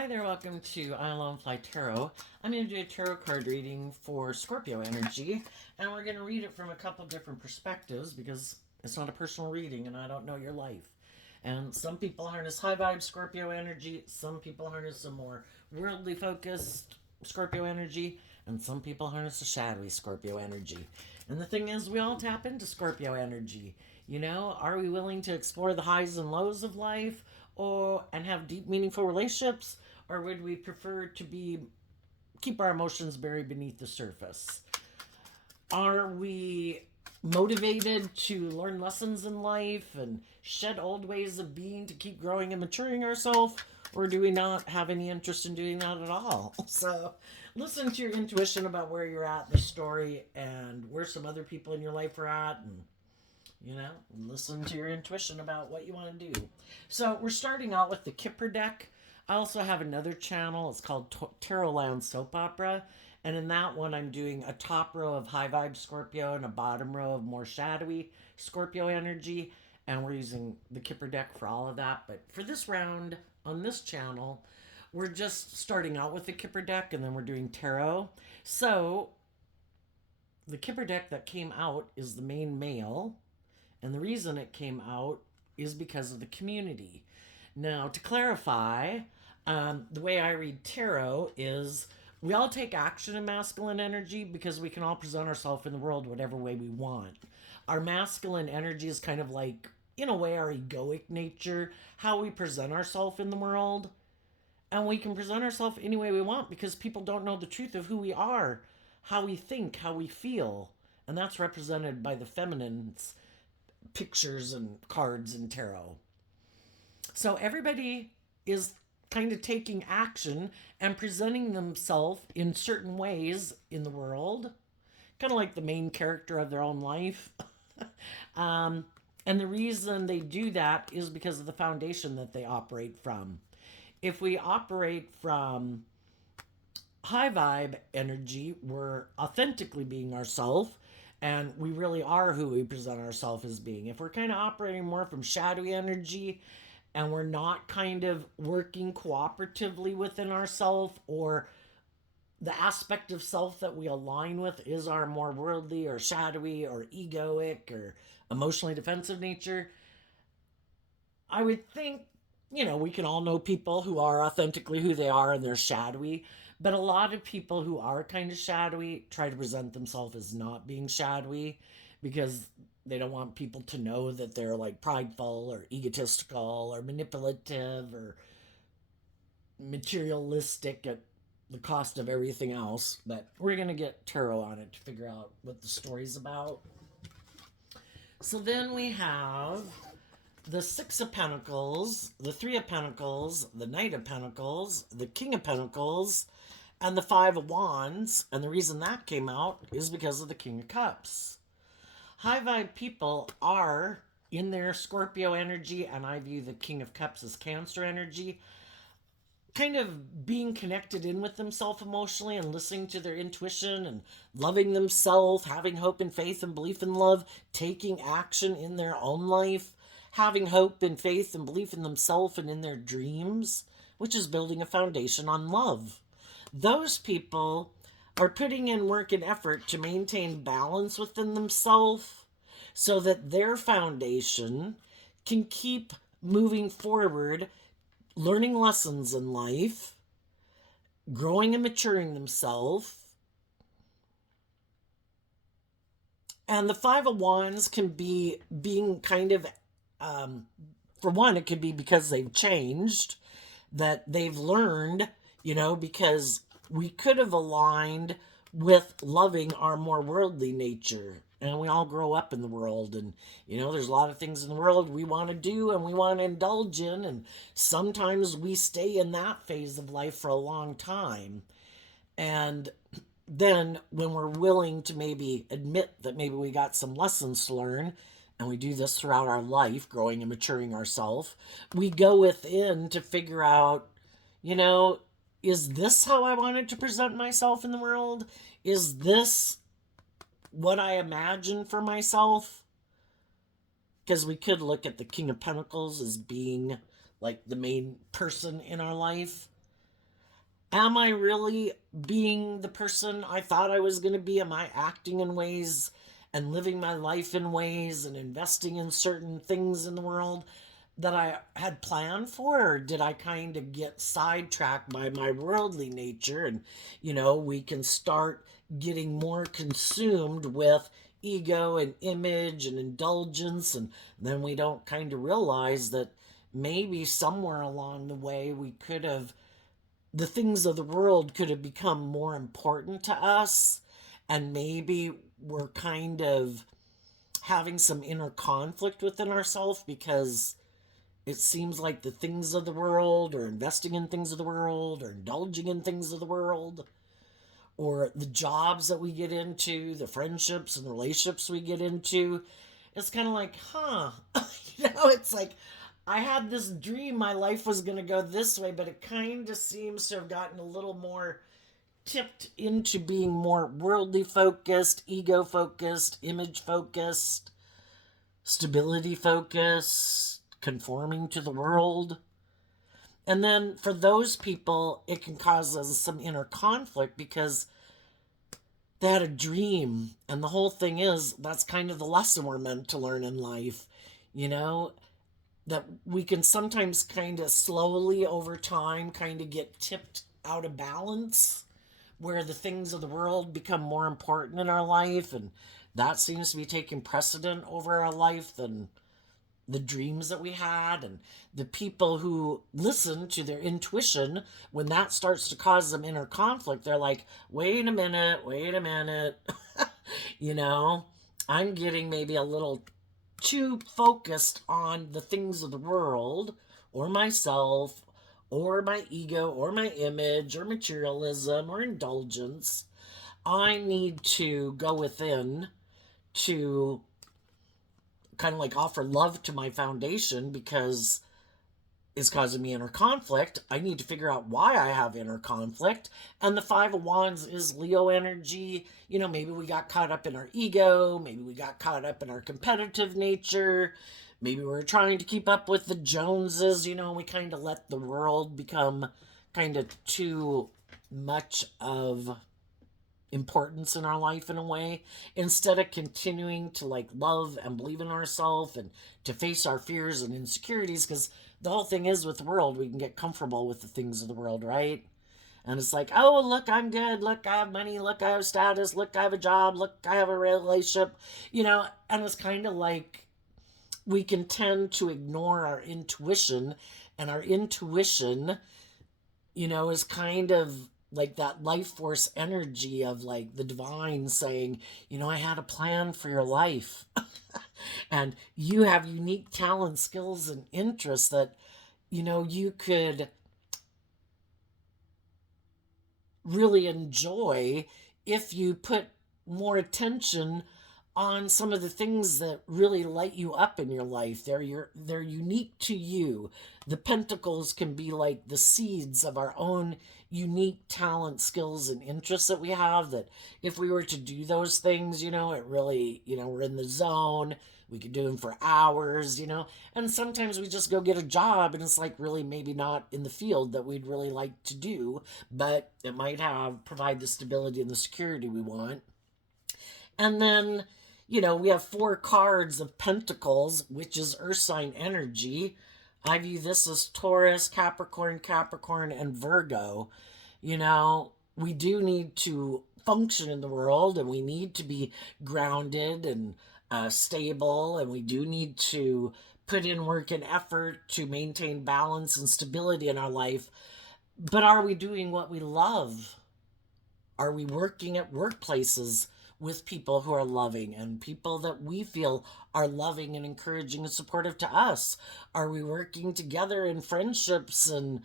Hi there, welcome to I Alone Fly Tarot. I'm going to do a tarot card reading for Scorpio energy, and we're going to read it from a couple different perspectives because it's not a personal reading and I don't know your life. And some people harness high vibe Scorpio energy, some people harness a more worldly focused Scorpio energy, and some people harness a shadowy Scorpio energy. And the thing is, we all tap into Scorpio energy. Are we willing to explore the highs and lows of life or and have deep meaningful relationships, or would we prefer to be keep our emotions buried beneath the surface? Are we motivated to learn lessons in life and shed old ways of being to keep growing and maturing ourselves, or do we not have any interest in doing that at all? So listen to your intuition about where you're at in the story and where some other people in your life are at, and listen to your intuition about what you want to do. So we're starting out with the Kipper deck. I also have another channel. It's called Tarot Land Soap Opera. And in that one, I'm doing a top row of high vibe Scorpio and a bottom row of more shadowy Scorpio energy. And we're using the Kipper deck for all of that. But for this round on this channel, we're just starting out with the Kipper deck and then we're doing tarot. So the Kipper deck that came out is the main male. And the reason it came out is because of the community. Now, to clarify, the way I read tarot is we all take action in masculine energy because we can all present ourselves in the world whatever way we want. Our masculine energy is kind of like, in a way, our egoic nature, how we present ourselves in the world. And we can present ourselves any way we want because people don't know the truth of who we are, how we think, how we feel. And that's represented by the feminine's pictures and cards and tarot. So everybody is kind of taking action and presenting themselves in certain ways in the world, kind of like the main character of their own life. And the reason they do that is because of the foundation that they operate from. If we operate from high vibe energy, we're authentically being ourselves and we really are who we present ourselves as being. If we're kind of operating more from shadowy energy and we're not kind of working cooperatively within ourselves, or the aspect of self that we align with is our more worldly or shadowy or egoic or emotionally defensive nature, I would think, we can all know people who are authentically who they are and they're shadowy. But a lot of people who are kind of shadowy try to present themselves as not being shadowy because they don't want people to know that they're like prideful or egotistical or manipulative or materialistic at the cost of everything else. But we're going to get tarot on it to figure out what the story's about. So then we have the Six of Pentacles, the Three of Pentacles, the Knight of Pentacles, the King of Pentacles, and the Five of Wands. And the reason that came out is because of the King of Cups. High vibe people are in their Scorpio energy, and I view the King of Cups as Cancer energy, kind of being connected in with themselves emotionally and listening to their intuition and loving themselves, having hope and faith and belief in love, taking action in their own life, having hope and faith and belief in themselves and in their dreams, which is building a foundation on love. Those people are putting in work and effort to maintain balance within themselves so that their foundation can keep moving forward, learning lessons in life, growing and maturing themselves. And the Five of Wands can be being kind of, for one, it could be because they've changed, that they've learned, because we could have aligned with loving our more worldly nature. And we all grow up in the world, and there's a lot of things in the world we want to do and we want to indulge in, and sometimes we stay in that phase of life for a long time. And then when we're willing to maybe admit that maybe we got some lessons to learn, and we do this throughout our life, growing and maturing ourselves, we go within to figure out, is this how I wanted to present myself in the world? Is this what I imagine for myself? Because we could look at the King of Pentacles as being like the main person in our life. Am I really being the person I thought I was going to be? Am I acting in ways and living my life in ways and investing in certain things in the world that I had planned for? Or did I kind of get sidetracked by my worldly nature? And, we can start getting more consumed with ego and image and indulgence. And then we don't kind of realize that maybe somewhere along the way we could have the things of the world could have become more important to us, and maybe we're kind of having some inner conflict within ourselves because it seems like the things of the world, or investing in things of the world, or indulging in things of the world, or the jobs that we get into, the friendships and relationships we get into, it's kind of like, it's like I had this dream my life was going to go this way, but it kind of seems to have gotten a little more tipped into being more worldly focused, ego focused, image focused, stability focused, conforming to the world. And then for those people, it can cause us some inner conflict because they had a dream. And the whole thing is, that's kind of the lesson we're meant to learn in life, you know? That we can sometimes kind of slowly over time kind of get tipped out of balance where the things of the world become more important in our life, and that seems to be taking precedent over our life than the dreams that we had. And the people who listen to their intuition, when that starts to cause them inner conflict, they're like, wait a minute. you know I'm getting maybe a little too focused on the things of the world, or myself, or my ego, or my image, or materialism, or indulgence. I need to go within to kind of like offer love to my foundation because it's causing me inner conflict. I need to figure out why I have inner conflict. And the Five of Wands is Leo energy. Maybe we got caught up in our ego. Maybe we got caught up in our competitive nature. Maybe we're trying to keep up with the Joneses. We kind of let the world become kind of too much of importance in our life in a way, instead of continuing to like love and believe in ourselves and to face our fears and insecurities. Because the whole thing is, with the world, we can get comfortable with the things of the world, right? And it's like, oh, look, I'm good, look, I have money, look, I have status, look, I have a job, look, I have a relationship. And it's kind of like we can tend to ignore our intuition. And our intuition, is kind of like that life force energy of like the divine saying, I had a plan for your life. And you have unique talents, skills, and interests that, you could really enjoy if you put more attention on some of the things that really light you up in your life. They're unique to you. The pentacles can be like the seeds of our own unique talent, skills, and interests that we have, that if we were to do those things, it really, we're in the zone. We could do them for hours. And sometimes we just go get a job and it's like really maybe not in the field that we'd really like to do, but it might provide the stability and the security we want. And then, we have 4 cards of Pentacles, which is Earth sign energy. I view this as Taurus, Capricorn, and Virgo. We do need to function in the world, and we need to be grounded and stable, and we do need to put in work and effort to maintain balance and stability in our life. But are we doing what we love? Are we working at workplaces with people who are loving and people that we feel are loving and encouraging and supportive to us? Are we working together in friendships and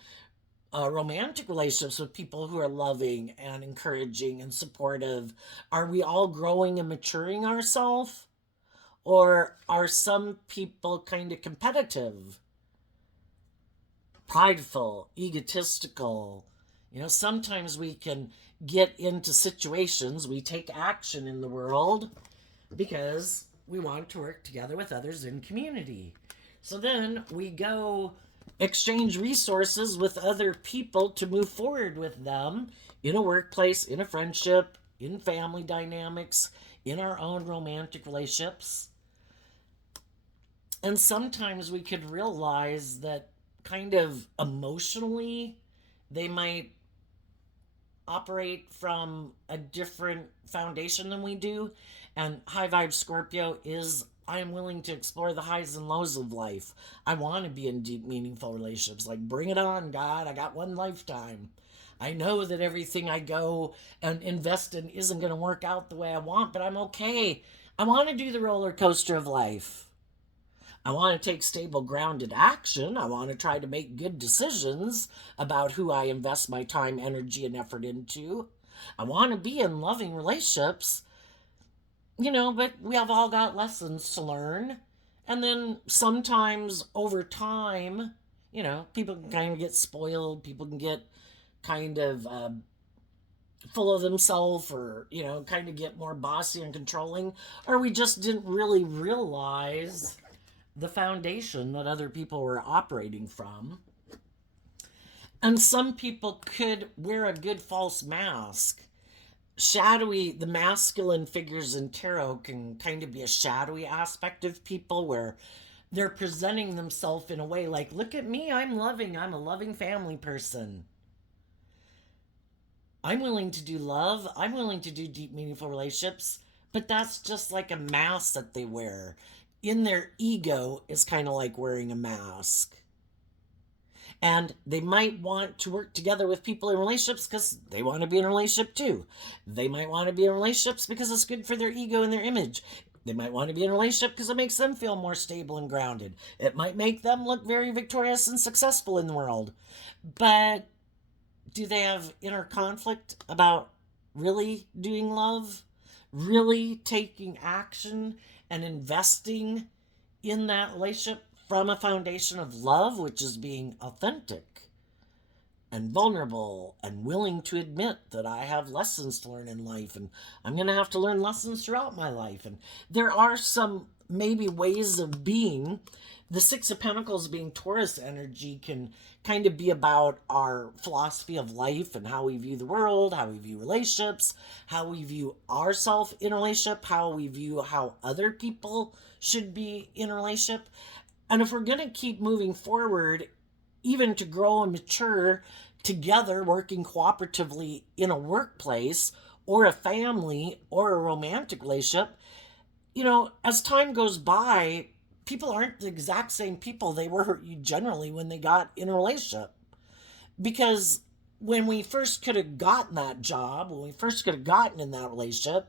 romantic relationships with people who are loving and encouraging and supportive? Are we all growing and maturing ourselves? Or are some people kind of competitive, prideful, egotistical? Sometimes we can get into situations, we take action in the world because we want to work together with others in community. So then we go exchange resources with other people to move forward with them in a workplace, in a friendship, in family dynamics, in our own romantic relationships. And sometimes we could realize that kind of emotionally they might operate from a different foundation than we do. And high vibe Scorpio is I am willing to explore the highs and lows of life. I want to be in deep, meaningful relationships. Like, bring it on, God. I got one lifetime. I know that everything I go and invest in isn't going to work out the way I want, but I'm okay. I want to do the roller coaster of life. I want to take stable, grounded action. I want to try to make good decisions about who I invest my time, energy, and effort into. I want to be in loving relationships, but we have all got lessons to learn. And then sometimes over time, people can kind of get spoiled. People can get kind of full of themselves or, kind of get more bossy and controlling. Or we just didn't really realize the foundation that other people were operating from. And some people could wear a good false mask. Shadowy, the masculine figures in tarot can kind of be a shadowy aspect of people where they're presenting themselves in a way like, look at me, I'm loving, I'm a loving family person. I'm willing to do love, I'm willing to do deep, meaningful relationships, but that's just like a mask that they wear. In their ego is kind of like wearing a mask. And they might want to work together with people in relationships because they want to be in a relationship too. They might want to be in relationships because it's good for their ego and their image. They might want to be in a relationship because it makes them feel more stable and grounded. It might make them look very victorious and successful in the world. But do they have inner conflict about really doing love? Really taking action and investing in that relationship from a foundation of love, which is being authentic and vulnerable and willing to admit that I have lessons to learn in life and I'm going to have to learn lessons throughout my life. And there are some maybe ways of being. The Six of Pentacles being Taurus energy can kind of be about our philosophy of life and how we view the world, how we view relationships, how we view ourselves in a relationship, how we view how other people should be in a relationship. And if we're going to keep moving forward, even to grow and mature together, working cooperatively in a workplace or a family or a romantic relationship, as time goes by, people aren't the exact same people they were generally when they got in a relationship. Because when we first could have gotten that job, when we first could have gotten in that relationship,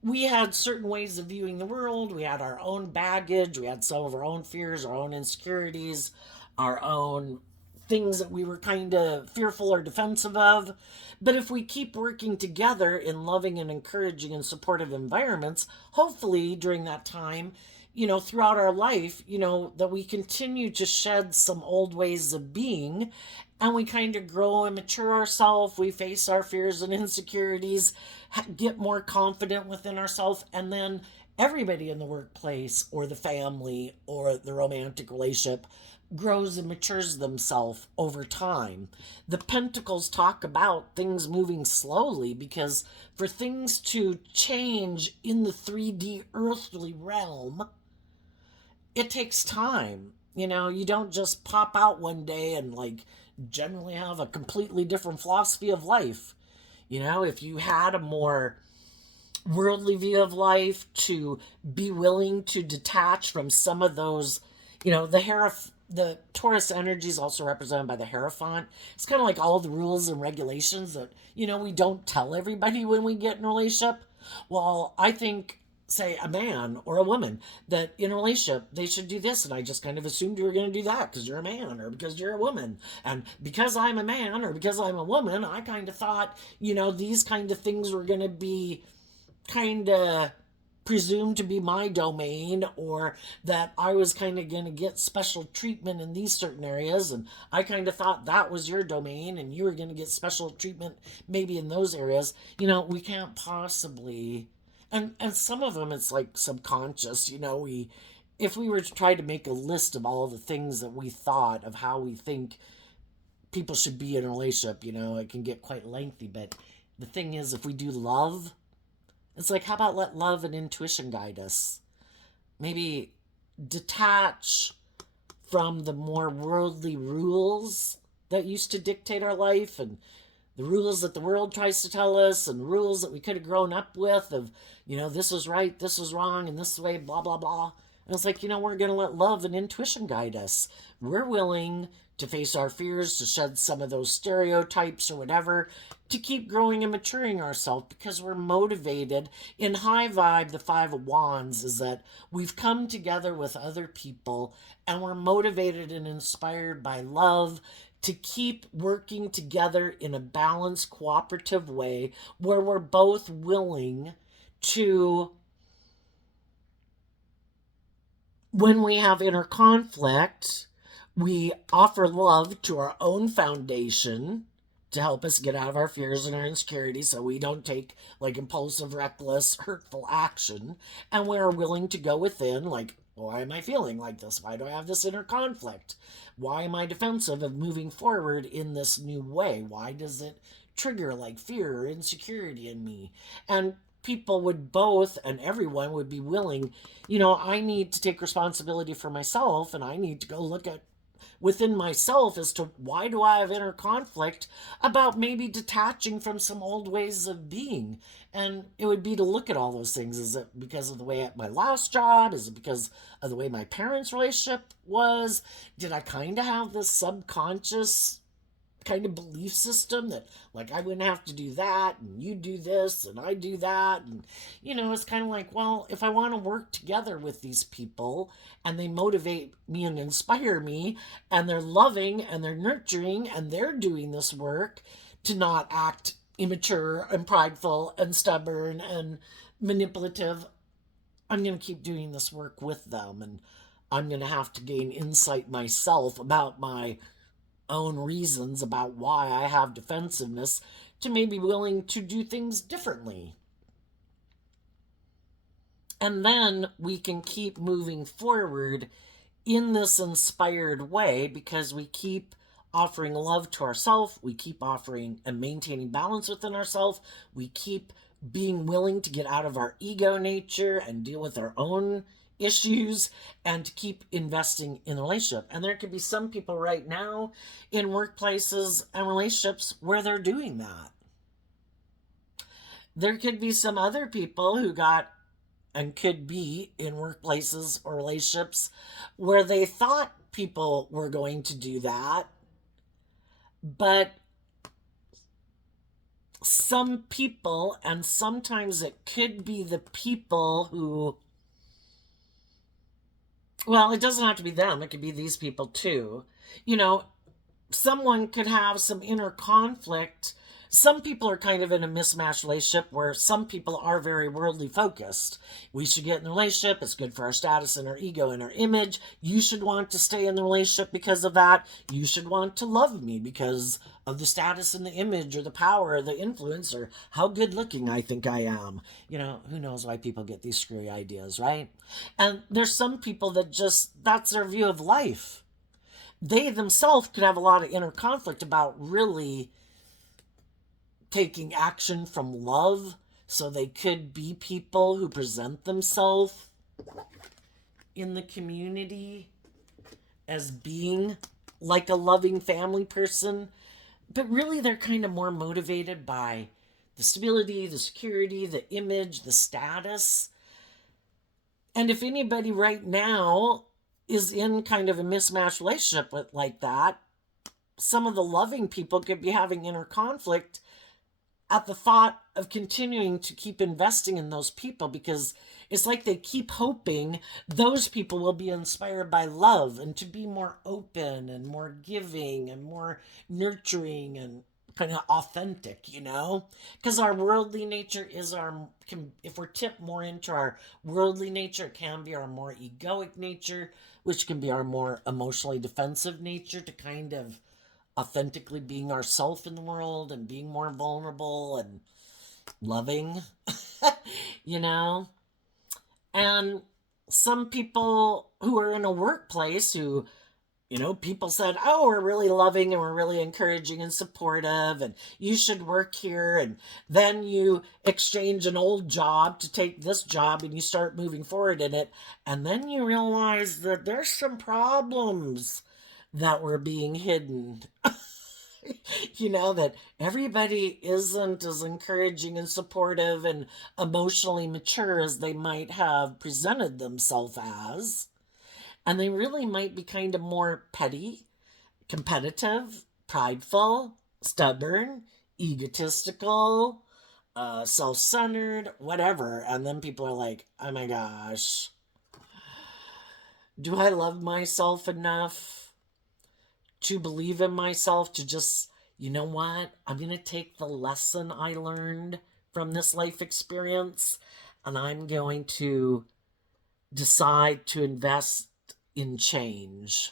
we had certain ways of viewing the world. We had our own baggage. We had some of our own fears, our own insecurities, our own things that we were kind of fearful or defensive of. But if we keep working together in loving and encouraging and supportive environments, hopefully during that time, throughout our life, that we continue to shed some old ways of being and we kind of grow and mature ourselves. We face our fears and insecurities, get more confident within ourselves, and then everybody in the workplace or the family or the romantic relationship grows and matures themselves over time. The Pentacles talk about things moving slowly because for things to change in the 3D earthly realm, it takes time. You don't just pop out one day and generally have a completely different philosophy of life. If you had a more worldly view of life, to be willing to detach from some of those, the Taurus energy is also represented by the Hierophant. It's kind of like all the rules and regulations that, we don't tell everybody when we get in a relationship. Well, I think, say, a man or a woman that in a relationship they should do this, and I just kind of assumed you were going to do that because you're a man or because you're a woman, and because I'm a man or because I'm a woman, I kind of thought these kind of things were going to be kind of presumed to be my domain, or that I was kind of going to get special treatment in these certain areas, and I kind of thought that was your domain and you were going to get special treatment maybe in those areas. We can't possibly. And some of them it's like subconscious, if we were to try to make a list of all the things that we thought of how we think people should be in a relationship, it can get quite lengthy. But the thing is, if we do love, it's like, how about let love and intuition guide us? Maybe detach from the more worldly rules that used to dictate our life, and the rules that the world tries to tell us, and rules that we could have grown up with of, this is right, this is wrong, and this way, blah, blah, blah. And it's like, we're going to let love and intuition guide us. We're willing to face our fears, to shed some of those stereotypes or whatever, to keep growing and maturing ourselves because we're motivated. In high vibe, the Five of Wands is that we've come together with other people and we're motivated and inspired by love to keep working together in a balanced, cooperative way where we're both willing to, when we have inner conflict, we offer love to our own foundation to help us get out of our fears and our insecurities so we don't take like impulsive, reckless, hurtful action. And we're willing to go within, like, why am I feeling like this? Why do I have this inner conflict? Why am I defensive of moving forward in this new way? Why does it trigger like fear or insecurity in me? And people would both, and everyone would be willing, I need to take responsibility for myself, and I need to go look at within myself as to why do I have inner conflict about maybe detaching from some old ways of being. And it would be to look at all those things. Is it because of the way at my last job? Is it because of the way my parents' relationship was? Did I kind of have this subconscious kind of belief system that like I wouldn't have to do that and you do this and I do that? And it's kind of like, well, if I want to work together with these people and they motivate me and inspire me and they're loving and they're nurturing and they're doing this work to not act immature and prideful and stubborn and manipulative, I'm going to keep doing this work with them. And I'm going to have to gain insight myself about my own reasons about why I have defensiveness to maybe willing to do things differently. And then we can keep moving forward in this inspired way because we keep offering love to ourselves, we keep offering and maintaining balance within ourselves, we keep being willing to get out of our ego nature and deal with our own issues and to keep investing in a relationship. And there could be some people right now in workplaces and relationships where they're doing that. There could be some other people who got and could be in workplaces or relationships where they thought people were going to do that, but some people, and sometimes it could be the people who, well, it doesn't have to be them. It could be these people too. Someone could have some inner conflict. Some people are kind of in a mismatched relationship where some people are very worldly focused. We should get in a relationship. It's good for our status and our ego and our image. You should want to stay in the relationship because of that. You should want to love me because of the status and the image or the power or the influence or how good looking I think I am. Who knows why people get these screwy ideas, right? And there's some people that just, that's their view of life. They themselves could have a lot of inner conflict about really taking action from love, so they could be people who present themselves in the community as being like a loving family person, but really they're kind of more motivated by the stability, the security, the image, the status. And if anybody right now is in kind of a mismatched relationship with like that, some of the loving people could be having inner conflict at the thought of continuing to keep investing in those people because it's like they keep hoping those people will be inspired by love and to be more open and more giving and more nurturing and kind of authentic, because our worldly nature is if we're tipped more into our worldly nature, it can be our more egoic nature, which can be our more emotionally defensive nature to kind of authentically being ourself in the world and being more vulnerable and loving, And some people who are in a workplace who, people said, oh, we're really loving and we're really encouraging and supportive, and you should work here. And then you exchange an old job to take this job and you start moving forward in it. And then you realize that there's some problems that were being hidden. That everybody isn't as encouraging and supportive and emotionally mature as they might have presented themselves as. And they really might be kind of more petty, competitive, prideful, stubborn, egotistical, self centered, whatever. And then people are like, oh my gosh, do I love myself enough to believe in myself to just, you know what? I'm going to take the lesson I learned from this life experience and I'm going to decide to invest in change,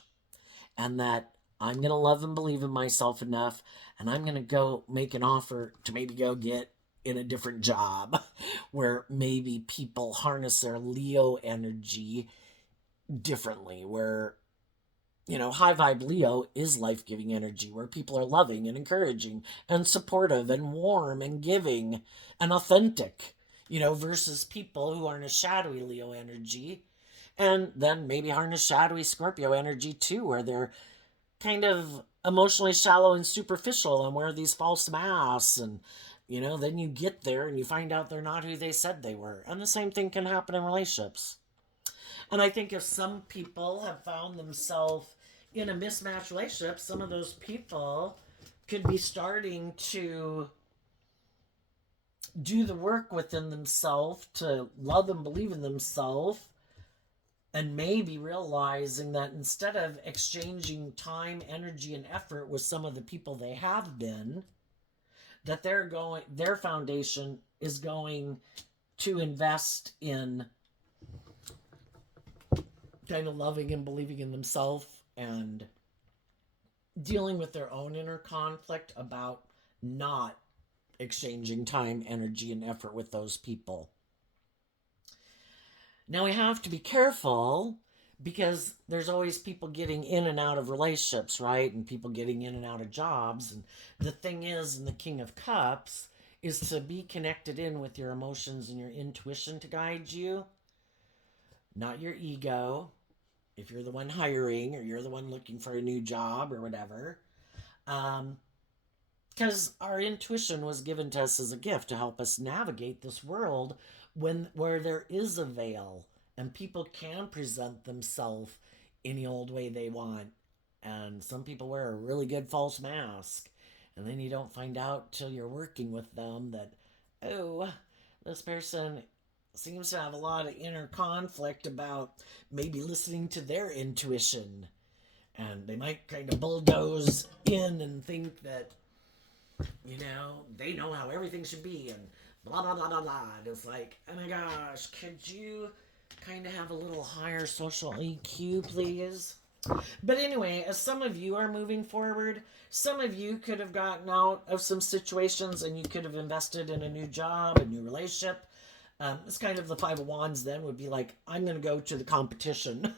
and that I'm going to love and believe in myself enough, and I'm going to go make an offer to maybe go get in a different job where maybe people harness their Leo energy differently, where high vibe Leo is life giving energy, where people are loving and encouraging and supportive and warm and giving and authentic, versus people who are in a shadowy Leo energy. And then maybe harness shadowy Scorpio energy too, where they're kind of emotionally shallow and superficial and wear these false masks. And, then you get there and you find out they're not who they said they were. And the same thing can happen in relationships. And I think if some people have found themselves in a mismatched relationship, some of those people could be starting to do the work within themselves to love and believe in themselves, and maybe realizing that instead of exchanging time, energy, and effort with some of the people they have been, that their foundation is going to invest in kind of loving and believing in themselves and dealing with their own inner conflict about not exchanging time, energy, and effort with those people. Now we have to be careful because there's always people getting in and out of relationships, right? And people getting in and out of jobs. And the thing is, in the King of Cups, is to be connected in with your emotions and your intuition to guide you, not your ego. If you're the one hiring or you're the one looking for a new job or whatever. Because our intuition was given to us as a gift to help us navigate this world where there is a veil and people can present themselves any old way they want. And some people wear a really good false mask. And then you don't find out till you're working with them that, oh, this person seems to have a lot of inner conflict about maybe listening to their intuition. And they might kind of bulldoze in and think that, they know how everything should be and blah, blah, blah, blah, blah. And it's like, oh my gosh, could you kind of have a little higher social EQ, please? But anyway, as some of you are moving forward, some of you could have gotten out of some situations and you could have invested in a new job, a new relationship. It's kind of the Five of Wands then would be like, I'm going to go to the competition.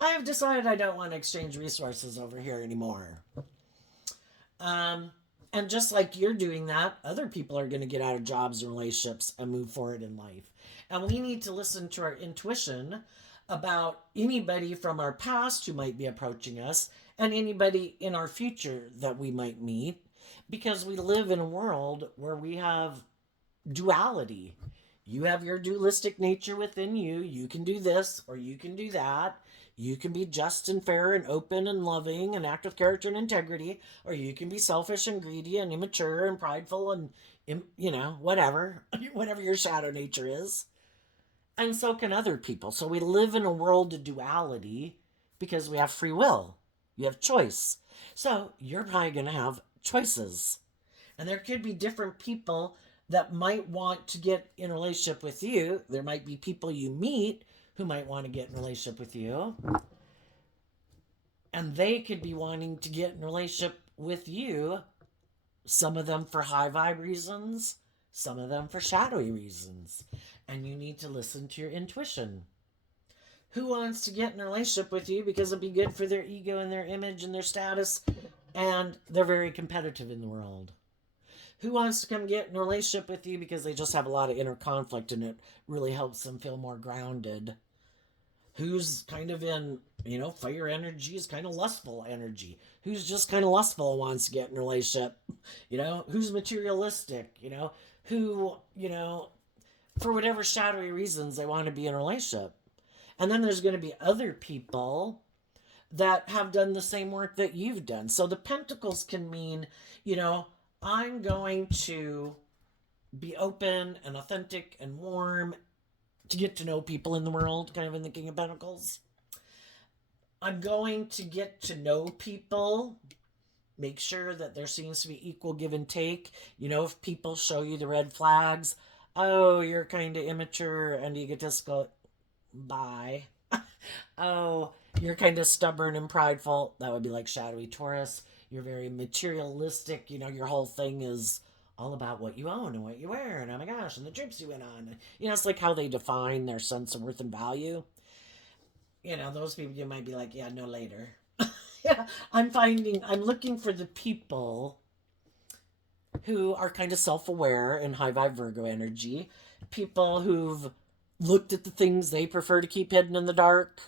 I have decided I don't want to exchange resources over here anymore. And just like you're doing that, other people are going to get out of jobs and relationships and move forward in life. And we need to listen to our intuition about anybody from our past who might be approaching us and anybody in our future that we might meet, because we live in a world where we have duality. You have your dualistic nature within you. You can do this or you can do that. You can be just and fair and open and loving and act with character and integrity, or you can be selfish and greedy and immature and prideful and, whatever, whatever your shadow nature is. And so can other people. So we live in a world of duality because we have free will. You have choice. So you're probably going to have choices. And there could be different people that might want to get in a relationship with you. There might be people you meet who might want to get in a relationship with you. And they could be wanting to get in a relationship with you. Some of them for high vibe reasons, some of them for shadowy reasons. And you need to listen to your intuition. Who wants to get in a relationship with you because it'll be good for their ego and their image and their status, and they're very competitive in the world? Who wants to come get in a relationship with you because they just have a lot of inner conflict and it really helps them feel more grounded? Who's kind of in, fire energy is kind of lustful energy? Who's just kind of lustful and wants to get in a relationship? Who's materialistic? Who, for whatever shadowy reasons they want to be in a relationship. And then there's going to be other people that have done the same work that you've done. So the pentacles can mean, I'm going to be open and authentic and warm to get to know people in the world, kind of in the King of Pentacles. I'm going to get to know people, make sure that there seems to be equal give and take. If people show you the red flags, oh, you're kind of immature and egotistical, bye. Oh, you're kind of stubborn and prideful, that would be like shadowy Taurus. You're very materialistic, your whole thing is all about what you own and what you wear, and oh my gosh, and the trips you went on. It's like how they define their sense of worth and value. Those people you might be like, yeah, no later. Yeah, I'm looking for the people who are kind of self-aware and high vibe Virgo energy, people who've looked at the things they prefer to keep hidden in the dark,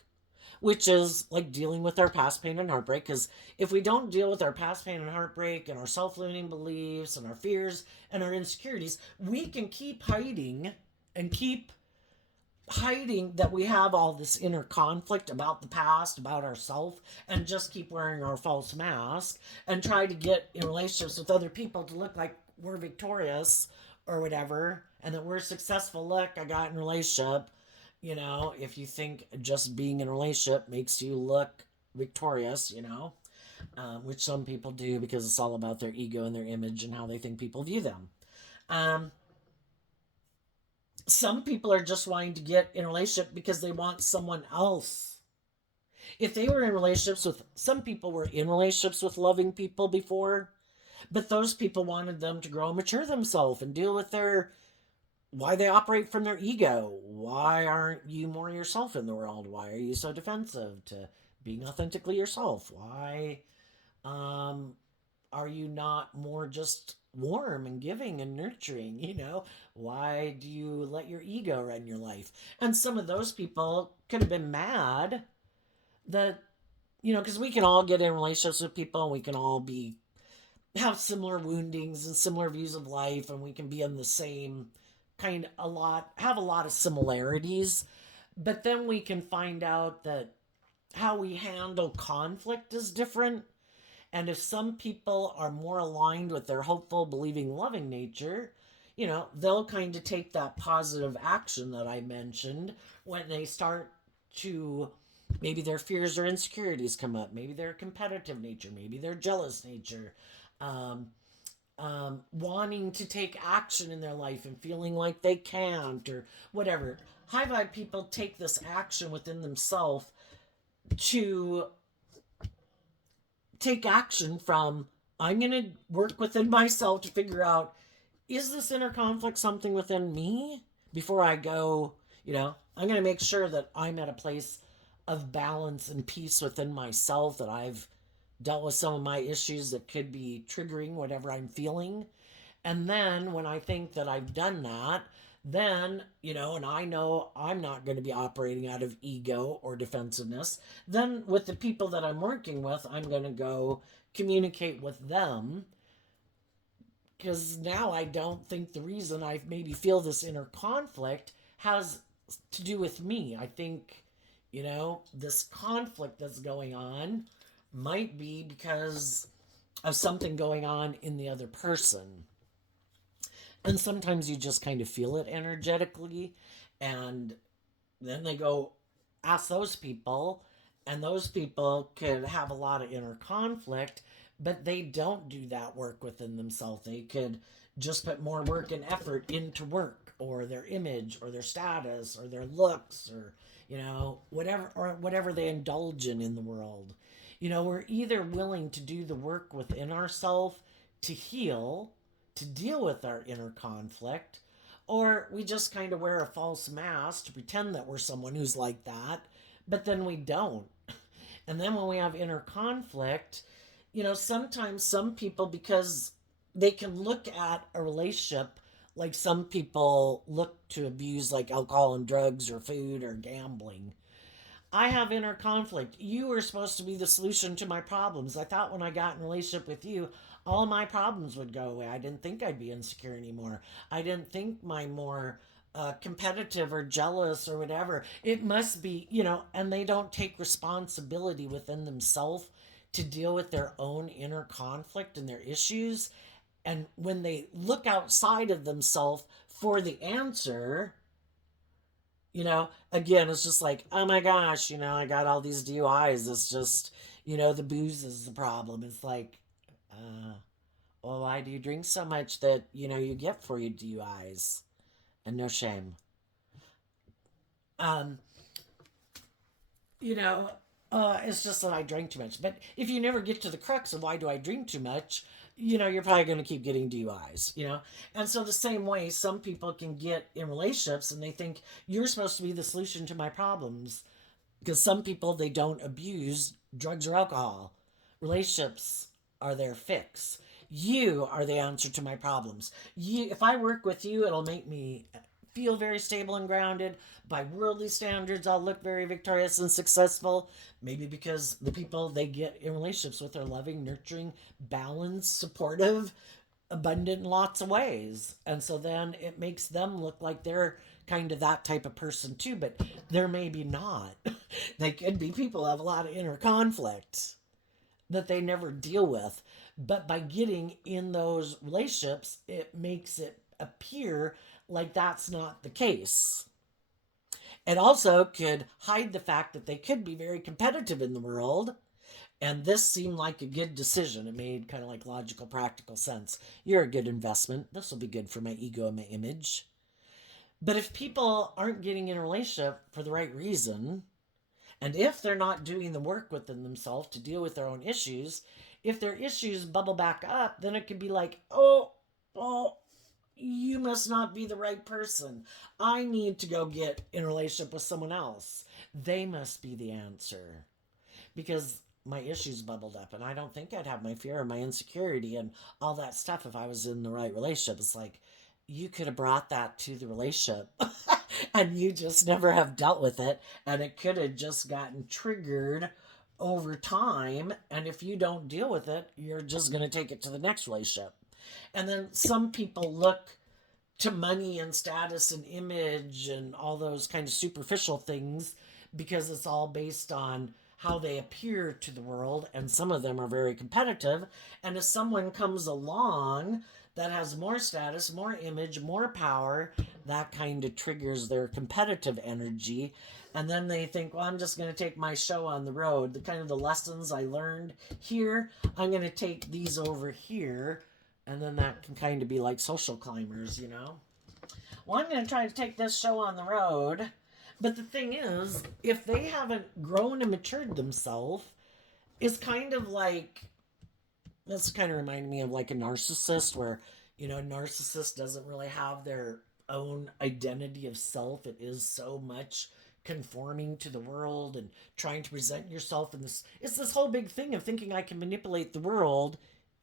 which is like dealing with our past pain and heartbreak. Because if we don't deal with our past pain and heartbreak and our self-limiting beliefs and our fears and our insecurities, we can keep hiding and keep hiding that we have all this inner conflict about the past, about ourselves, and just keep wearing our false mask and try to get in relationships with other people to look like we're victorious or whatever, and that we're successful. Look, I got in a relationship. If you think just being in a relationship makes you look victorious, which some people do because it's all about their ego and their image and how they think people view them. Some people are just wanting to get in a relationship because they want someone else. If they were in relationships with, some people were in relationships with loving people before, but those people wanted them to grow and mature themselves and deal with why they operate from their ego. Why aren't you more yourself in the world? Why are you so defensive to being authentically yourself? Why are you not more just warm and giving and nurturing? Why do you let your ego run your life? And some of those people could have been mad that, because we can all get in relationships with people and we can all have similar woundings and similar views of life, and we can be in the same have a lot of similarities, but then we can find out that how we handle conflict is different. And if some people are more aligned with their hopeful, believing, loving nature, they'll kind of take that positive action that I mentioned when they start to, maybe their fears or insecurities come up, maybe their competitive nature, maybe their jealous nature, wanting to take action in their life and feeling like they can't or whatever. High vibe people take this action within themselves to take action from, I'm going to work within myself to figure out, is this inner conflict something within me? Before I go, I'm going to make sure that I'm at a place of balance and peace within myself, that I've dealt with some of my issues that could be triggering whatever I'm feeling. And then when I think that I've done that, then, and I know I'm not going to be operating out of ego or defensiveness, then with the people that I'm working with, I'm going to go communicate with them. Because now I don't think the reason I maybe feel this inner conflict has to do with me. I think, this conflict that's going on might be because of something going on in the other person. And sometimes you just kind of feel it energetically. And then they go ask those people, and those people could have a lot of inner conflict, but they don't do that work within themselves. They could just put more work and effort into work or their image or their status or their looks or, whatever they indulge in the world. We're either willing to do the work within ourselves to heal, to deal with our inner conflict, or we just kind of wear a false mask to pretend that we're someone who's like that, but then we don't. And then when we have inner conflict, sometimes some people, because they can look at a relationship like some people look to abuse, like alcohol and drugs or food or gambling. I have inner conflict. You were supposed to be the solution to my problems. I thought when I got in a relationship with you, all my problems would go away. I didn't think I'd be insecure anymore. I didn't think my more competitive or jealous or whatever. It must be, and they don't take responsibility within themselves to deal with their own inner conflict and their issues. And when they look outside of themselves for the answer, again, it's just like, oh my gosh, I got all these DUIs. It's just, the booze is the problem. It's like, well, why do you drink so much that, you get for your DUIs? And no shame. Um, you know, it's just that I drank too much. But if you never get to the crux of why do I drink too much, you're probably going to keep getting DUIs. And so the same way, some people can get in relationships and they think you're supposed to be the solution to my problems. Because some people, they don't abuse drugs or alcohol. Relationships are their fix. You are the answer to my problems. If I work with you, it'll make me feel very stable and grounded. By worldly standards, I'll look very victorious and successful. Maybe because the people they get in relationships with are loving, nurturing, balanced, supportive, abundant in lots of ways. And so then it makes them look like they're kind of that type of person too, but they're maybe not. They could be people who have a lot of inner conflict that they never deal with. But by getting in those relationships, it makes it appear like that's not the case. It also could hide the fact that they could be very competitive in the world. And this seemed like a good decision. It made kind of like logical, practical sense. You're a good investment. This will be good for my ego and my image. But if people aren't getting in a relationship for the right reason, and if they're not doing the work within themselves to deal with their own issues, if their issues bubble back up, then it could be like, oh, you must not be the right person. I need to go get in a relationship with someone else. They must be the answer. Because my issues bubbled up, and I don't think I'd have my fear and my insecurity and all that stuff if I was in the right relationship. It's like, you could have brought that to the relationship and you just never have dealt with it, and it could have just gotten triggered over time, and if you don't deal with it, you're just going to take it to the next relationship. And then some people look to money and status and image and all those kind of superficial things because it's all based on how they appear to the world, and some of them are very competitive. And if someone comes along that has more status, more image, more power, that kind of triggers their competitive energy. And then they think, well, I'm just going to take my show on the road. The kind of the lessons I learned here, I'm going to take these over here. And then that can kind of be like social climbers. Well, I'm going to try to take this show on the road. But the thing is, if they haven't grown and matured themselves, it's kind of like, this kind of reminded me of like a narcissist where, a narcissist doesn't really have their own identity of self. It is so much conforming to the world and trying to present yourself in this. It's this whole big thing of thinking I can manipulate the world,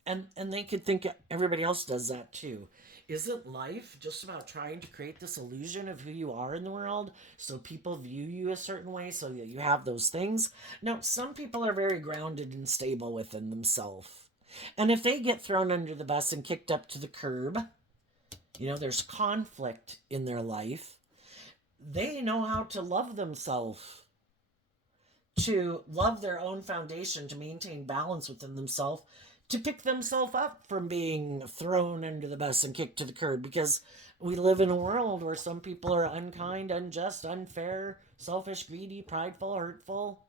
and they could think everybody else does that too. Isn't life just about trying to create this illusion of who you are in the world so people view you a certain way so that you have those things? No, some people are very grounded and stable within themselves. And if they get thrown under the bus and kicked up to the curb, there's conflict in their life, they know how to love themselves, to love their own foundation, to maintain balance within themselves, to pick themselves up from being thrown under the bus and kicked to the curb. Because we live in a world where some people are unkind, unjust, unfair, selfish, greedy, prideful, hurtful.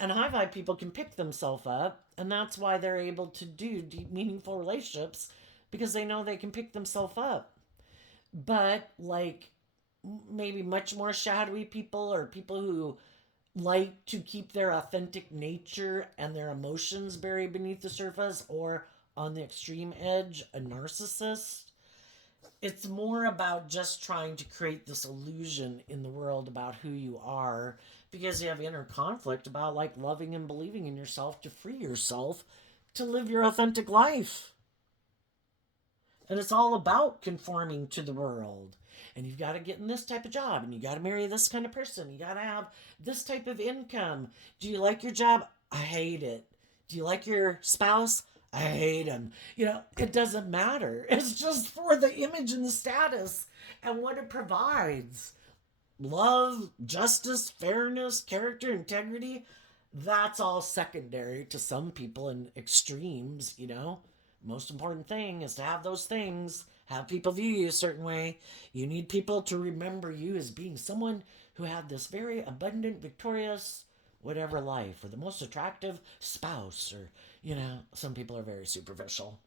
And high vibe people can pick themselves up, and that's why they're able to do deep, meaningful relationships, because they know they can pick themselves up. But like maybe much more shadowy people, or people who like to keep their authentic nature and their emotions buried beneath the surface, or on the extreme edge, a narcissist, It's more about just trying to create this illusion in the world about who you are, because you have inner conflict about like loving and believing in yourself to free yourself to live your authentic life. And it's all about conforming to the world. And you've got to get in this type of job, and you got to marry this kind of person. You got to have this type of income. Do you like your job? I hate it. Do you like your spouse? I hate him. It doesn't matter. It's just for the image and the status and what it provides. Love, justice, fairness, character, integrity, that's all secondary to some people in extremes. Most important thing is to have those things, have people view you a certain way. You need people to remember you as being someone who had this very abundant, victorious, whatever life, or the most attractive spouse, or, some people are very superficial.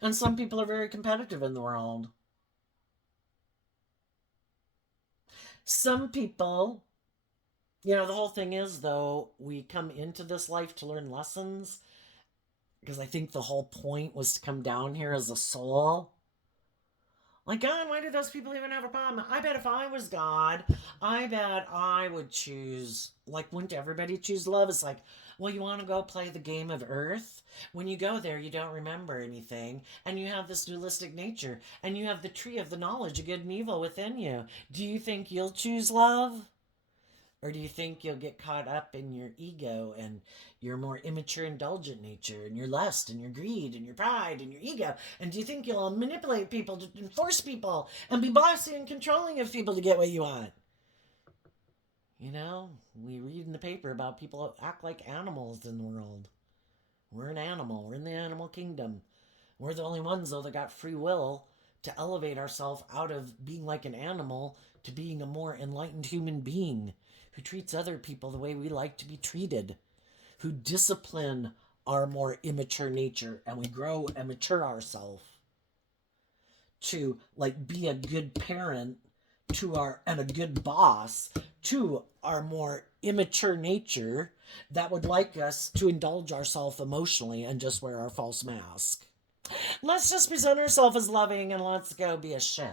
And some people are very competitive in the world. Some people, the whole thing is, though, we come into this life to learn lessons, because I think the whole point was to come down here as a soul. Like, God, why do those people even have a problem? I bet if I was God, I bet I would choose, like, wouldn't everybody choose love? It's like, well, you want to go play the game of Earth? When you go there, you don't remember anything, and you have this dualistic nature, and you have the tree of the knowledge of good and evil within you. Do you think you'll choose love? Or do you think you'll get caught up in your ego and your more immature, indulgent nature, and your lust, and your greed, and your pride, and your ego? And do you think you'll manipulate people to enforce people and be bossy and controlling of people to get what you want? We read in the paper about people who act like animals in the world. We're an animal. We're in the animal kingdom. We're the only ones, though, that got free will to elevate ourselves out of being like an animal to being a more enlightened human being who treats other people the way we like to be treated, who discipline our more immature nature, and we grow and mature ourselves to like be a good parent and a good boss to our more immature nature that would like us to indulge ourselves emotionally and just wear our false mask. Let's just present ourselves as loving, and let's go be a shit.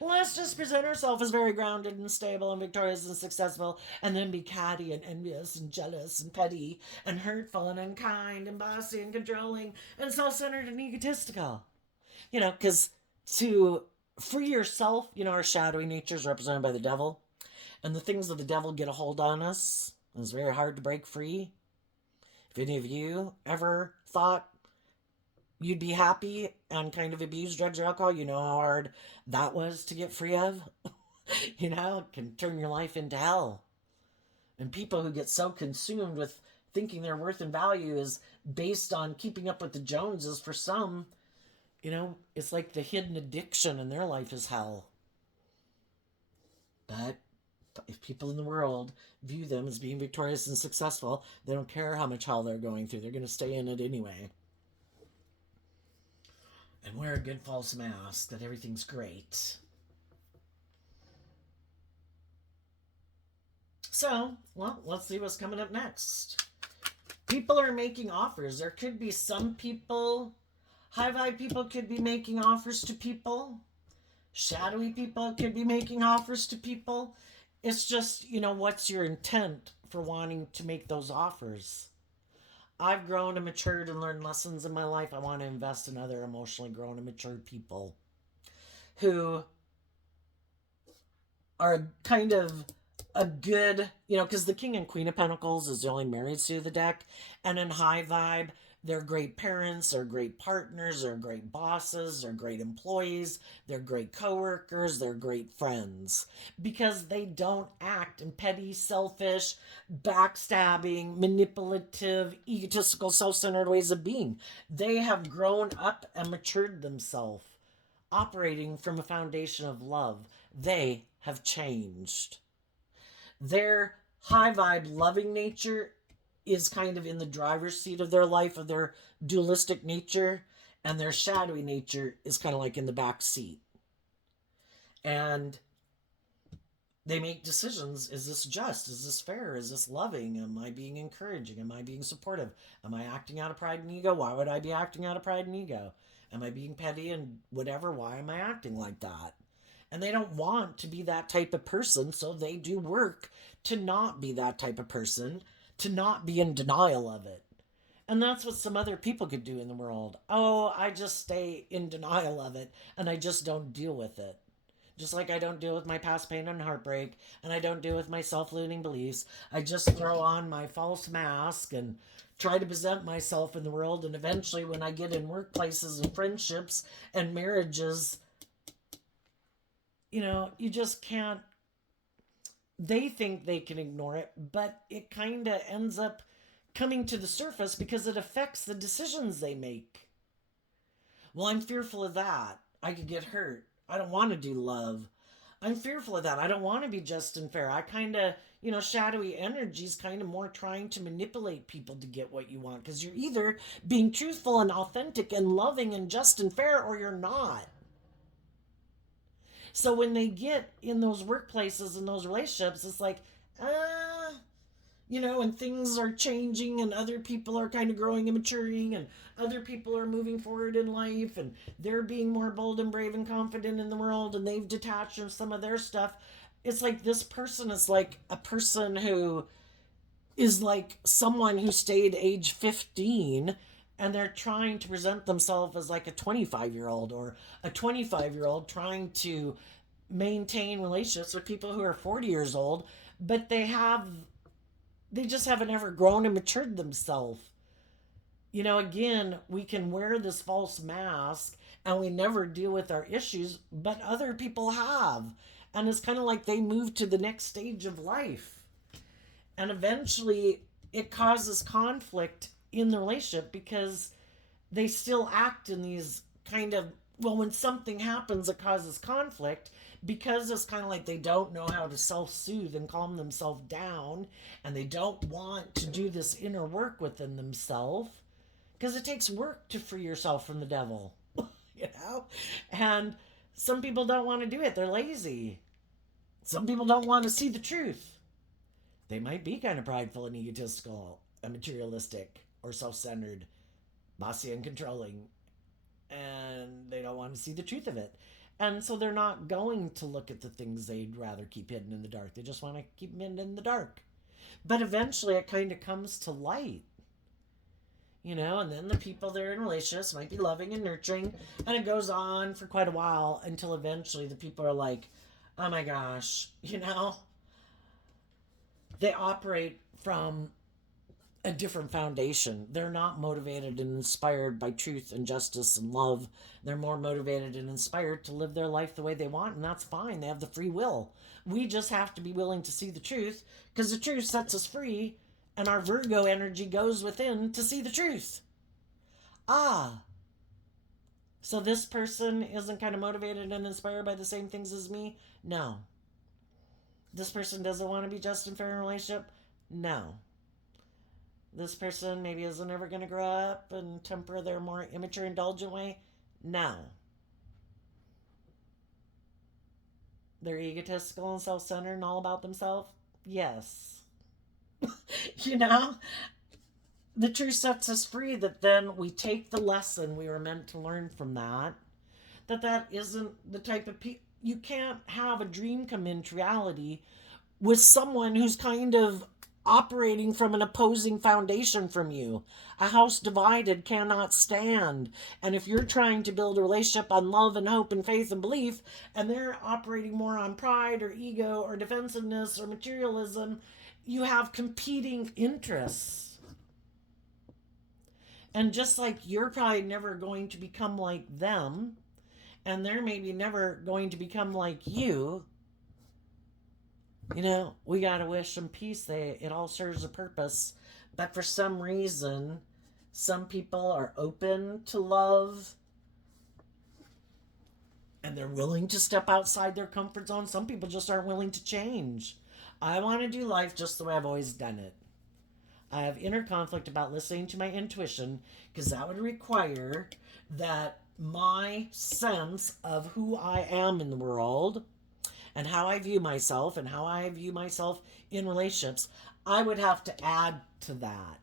Let's just present ourselves as very grounded and stable and victorious and successful, and then be catty and envious and jealous and petty and hurtful and unkind and bossy and controlling and self-centered and egotistical. Because to free yourself, our shadowy nature is represented by the devil, and the things of the devil get a hold on us, and it's very hard to break free. If any of you ever thought you'd be happy and kind of abuse drugs or alcohol, you know how hard that was to get free of. It can turn your life into hell. And people who get so consumed with thinking their worth and value is based on keeping up with the Joneses, for some, it's like the hidden addiction in their life is hell. But if people in the world view them as being victorious and successful, they don't care how much hell they're going through. They're going to stay in it anyway. And wear a good false mask that everything's great. So, well, let's see what's coming up next. People are making offers. There could be some people, high vibe people could be making offers to people. Shadowy people could be making offers to people. It's just, what's your intent for wanting to make those offers? I've grown and matured and learned lessons in my life. I want to invest in other emotionally grown and matured people who are kind of a good, because the King and Queen of Pentacles is the only married suit of the deck. And in high vibe, they're great parents, they're great partners, they're great bosses, they're great employees, they're great coworkers, they're great friends. Because they don't act in petty, selfish, backstabbing, manipulative, egotistical, self-centered ways of being. They have grown up and matured themselves, operating from a foundation of love. They have changed. Their high vibe loving nature is kind of in the driver's seat of their life, of their dualistic nature, and their shadowy nature is kind of like in the back seat. And They make decisions. Is this just? Is this fair? Is this loving? Am I being encouraging? Am I being supportive? Am I acting out of pride and ego? Why would I be acting out of pride and ego? Am I being petty and whatever? Why am I acting like that? And they don't want to be that type of person, so they do work to not be that type of person, to not be in denial of it. And that's what some other people could do in the world. Oh, I just stay in denial of it and I just don't deal with it. Just like I don't deal with my past pain and heartbreak, and I don't deal with my self limiting beliefs. I just throw on my false mask and try to present myself in the world. And eventually, when I get in workplaces and friendships and marriages, you just can't. They think they can ignore it, but it kind of ends up coming to the surface because it affects the decisions they make. Well, I'm fearful of that. I could get hurt. I don't want to do love. I'm fearful of that. I don't want to be just and fair. I kind of, shadowy energies kind of more trying to manipulate people to get what you want because you're either being truthful and authentic and loving and just and fair or you're not. So when they get in those workplaces and those relationships, it's like, and things are changing and other people are kind of growing and maturing and other people are moving forward in life and they're being more bold and brave and confident in the world and they've detached from some of their stuff. It's like this person is like a person who is like someone who stayed age 15 and they're trying to present themselves as like a 25-year-old or a 25-year-old trying to maintain relationships with people who are 40 years old, but they just haven't ever grown and matured themselves. Again, we can wear this false mask and we never deal with our issues, but other people have. And it's kind of like they move to the next stage of life. And eventually it causes conflict in the relationship because they still act in these kind of, well, when something happens that causes conflict, because it's kind of like they don't know how to self-soothe and calm themselves down, and they don't want to do this inner work within themselves, because it takes work to free yourself from the devil, you know? And some people don't want to do it. They're lazy. Some people don't want to see the truth. They might be kind of prideful and egotistical and materialistic or self-centered, bossy and controlling, and they don't want to see the truth of it. And so they're not going to look at the things they'd rather keep hidden in the dark. They just want to keep them hidden in the dark. But eventually it kind of comes to light. And then the people they're in relationships might be loving and nurturing, and it goes on for quite a while until eventually the people are like, oh my gosh, they operate from a different foundation. They're not motivated and inspired by truth and justice and love. They're more motivated and inspired to live their life the way they want, and that's fine. They have the free will. We just have to be willing to see the truth, because the truth sets us free, and our Virgo energy goes within to see the truth. So this person isn't kind of motivated and inspired by the same things as me? No. This person doesn't want to be just and fair in a relationship? No. This person maybe isn't ever going to grow up and temper their more immature, indulgent way? No. They're egotistical and self-centered and all about themselves? Yes. The truth sets us free, that then we take the lesson we were meant to learn from that isn't the type of people. You can't have a dream come into reality with someone who's kind of operating from an opposing foundation from you. A house divided cannot stand. And if you're trying to build a relationship on love and hope and faith and belief, and they're operating more on pride or ego or defensiveness or materialism, you have competing interests. And just like you're probably never going to become like them, and they're maybe never going to become like you, we got to wish them peace. It all serves a purpose. But for some reason, some people are open to love and they're willing to step outside their comfort zone. Some people just aren't willing to change. I want to do life just the way I've always done it. I have inner conflict about listening to my intuition, because that would require that my sense of who I am in the world and how I view myself and how I view myself in relationships, I would have to add to that,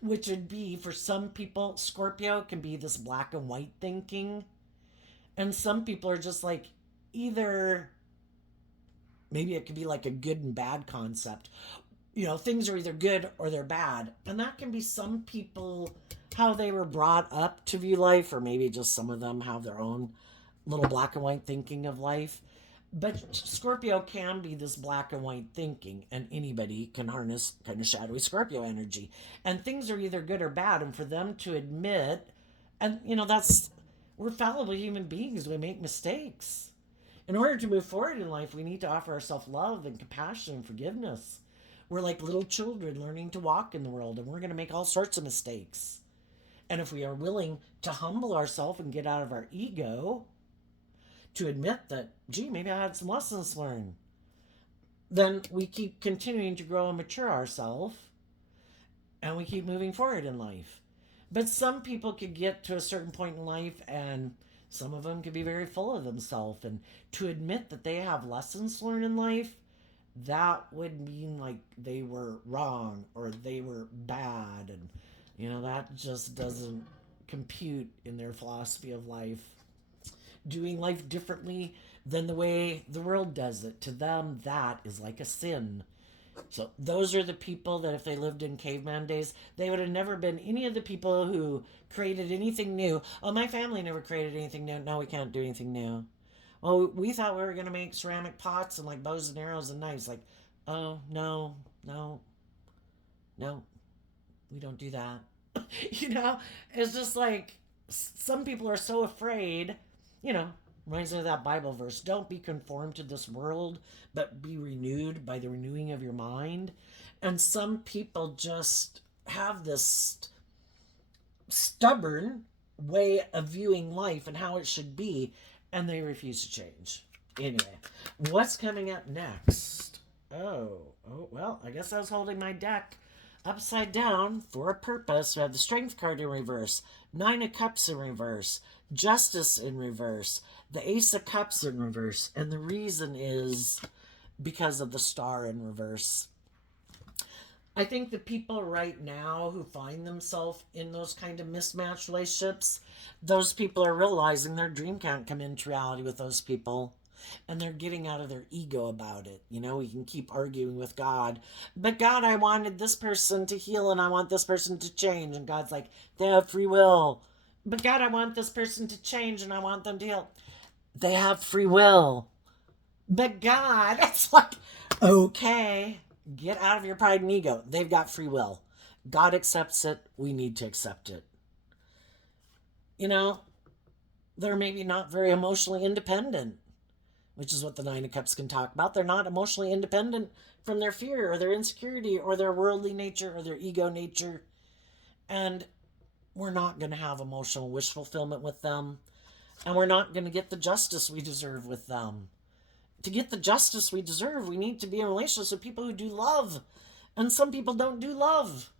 which would be for some people, Scorpio can be this black and white thinking. And some people are just like, either maybe it could be like a good and bad concept. You know, things are either good or they're bad. And that can be some people, how they were brought up to view life, or maybe just some of them have their own little black and white thinking of life. But Scorpio can be this black and white thinking, and anybody can harness kind of shadowy Scorpio energy. And things are either good or bad, and for them to admit, and you know, that's, we're fallible human beings, we make mistakes. In order to move forward in life, we need to offer ourselves love and compassion and forgiveness. We're like little children learning to walk in the world, and we're going to make all sorts of mistakes. And if we are willing to humble ourselves and get out of our ego, to admit that, gee, maybe I had some lessons learned, then we keep continuing to grow and mature ourselves, and we keep moving forward in life. But some people could get to a certain point in life, and some of them could be very full of themselves, and to admit that they have lessons learned in life, that would mean like they were wrong or they were bad, and you know, that just doesn't compute in their philosophy of life. Doing life differently than the way the world does it, to them that is like a sin. So those are the people that if they lived in caveman days, they would have never been any of the people who created anything new. Oh, my family never created anything new. No, we can't do anything new. Well, we thought we were going to make ceramic pots and like bows and arrows and knives. Like, oh, no, no, no, we don't do that. You know, it's just like some people are so afraid, you know, reminds me of that Bible verse, don't be conformed to this world, but be renewed by the renewing of your mind. And some people just have this stubborn way of viewing life and how it should be, and they refuse to change. Anyway, what's coming up next? Well, I guess I was holding my deck upside down for a purpose. We have the Strength card in reverse, Nine of Cups in reverse, Justice in reverse, the Ace of Cups in reverse, and the reason is because of the Star in reverse. I think the people right now who find themselves in those kind of mismatched relationships, those people are realizing their dream can't come into reality with those people. And they're getting out of their ego about it. You know, we can keep arguing with God. But God, I wanted this person to heal and I want this person to change. And God's like, they have free will. But God, I want this person to change and I want them to heal. They have free will. But God, it's like, okay, get out of your pride and ego. They've got free will. God accepts it. We need to accept it. You know, they're maybe not very emotionally independent, which is what the Nine of Cups can talk about. They're not emotionally independent from their fear or their insecurity or their worldly nature or their ego nature. And we're not going to have emotional wish fulfillment with them. And we're not going to get the justice we deserve with them. To get the justice we deserve, we need to be in relationships with people who do love. And some people don't do love.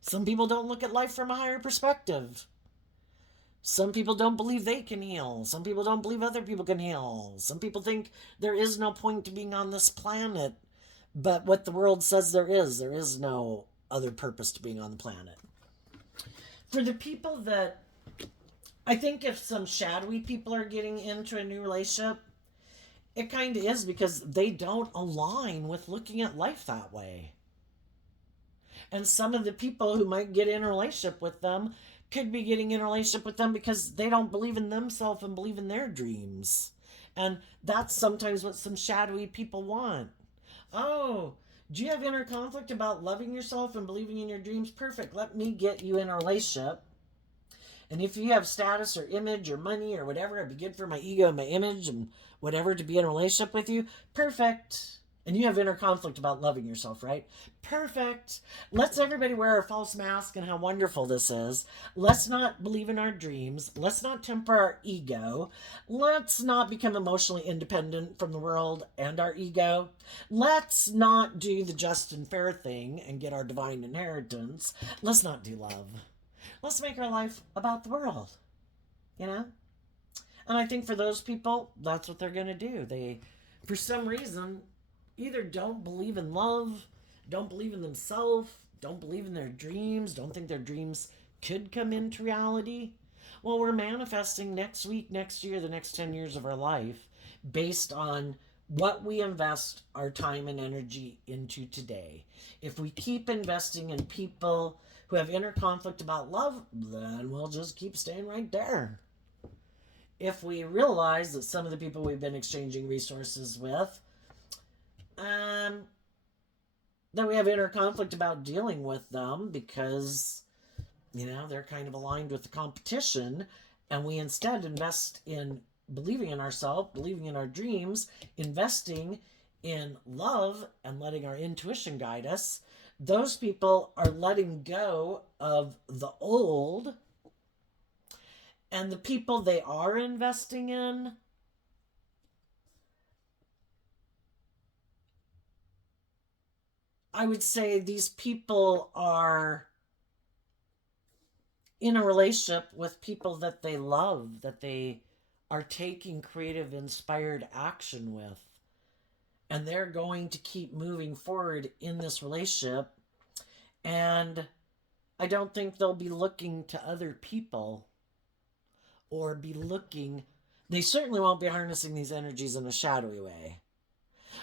Some people don't look at life from a higher perspective. Some people don't believe they can heal. Some people don't believe other people can heal. Some people think there is no point to being on this planet. But what the world says there is no other purpose to being on the planet. For the people that, I think if some shadowy people are getting into a new relationship, it kind of is because they don't align with looking at life that way. And some of the people who might get in a relationship with them could be getting in a relationship with them because they don't believe in themselves and believe in their dreams. And that's sometimes what some shadowy people want. Oh, do you have inner conflict about loving yourself and believing in your dreams? Perfect. Let me get you in a relationship. And if you have status or image or money or whatever, it'd be good for my ego and my image and whatever to be in a relationship with you. Perfect. And you have inner conflict about loving yourself, right? Perfect. Let's everybody wear a false mask and how wonderful this is. Let's not believe in our dreams. Let's not temper our ego. Let's not become emotionally independent from the world and our ego. Let's not do the just and fair thing and get our divine inheritance. Let's not do love. Let's make our life about the world, you know? And I think for those people, that's what they're going to do. for some reason, either don't believe in love, don't believe in themselves, don't believe in their dreams, don't think their dreams could come into reality. Well, we're manifesting next week, next year, the next 10 years of our life based on what we invest our time and energy into today. If we keep investing in people who have inner conflict about love, then we'll just keep staying right there. If we realize that some of the people we've been exchanging resources with, um, that we have inner conflict about dealing with them because, they're kind of aligned with the competition, and we instead invest in believing in ourselves, believing in our dreams, investing in love, and letting our intuition guide us, those people are letting go of the old, and the people they are investing in, I would say these people are in a relationship with people that they love, that they are taking creative, inspired action with. And they're going to keep moving forward in this relationship. And I don't think they'll be looking to other people or be looking, they certainly won't be harnessing these energies in a shadowy way.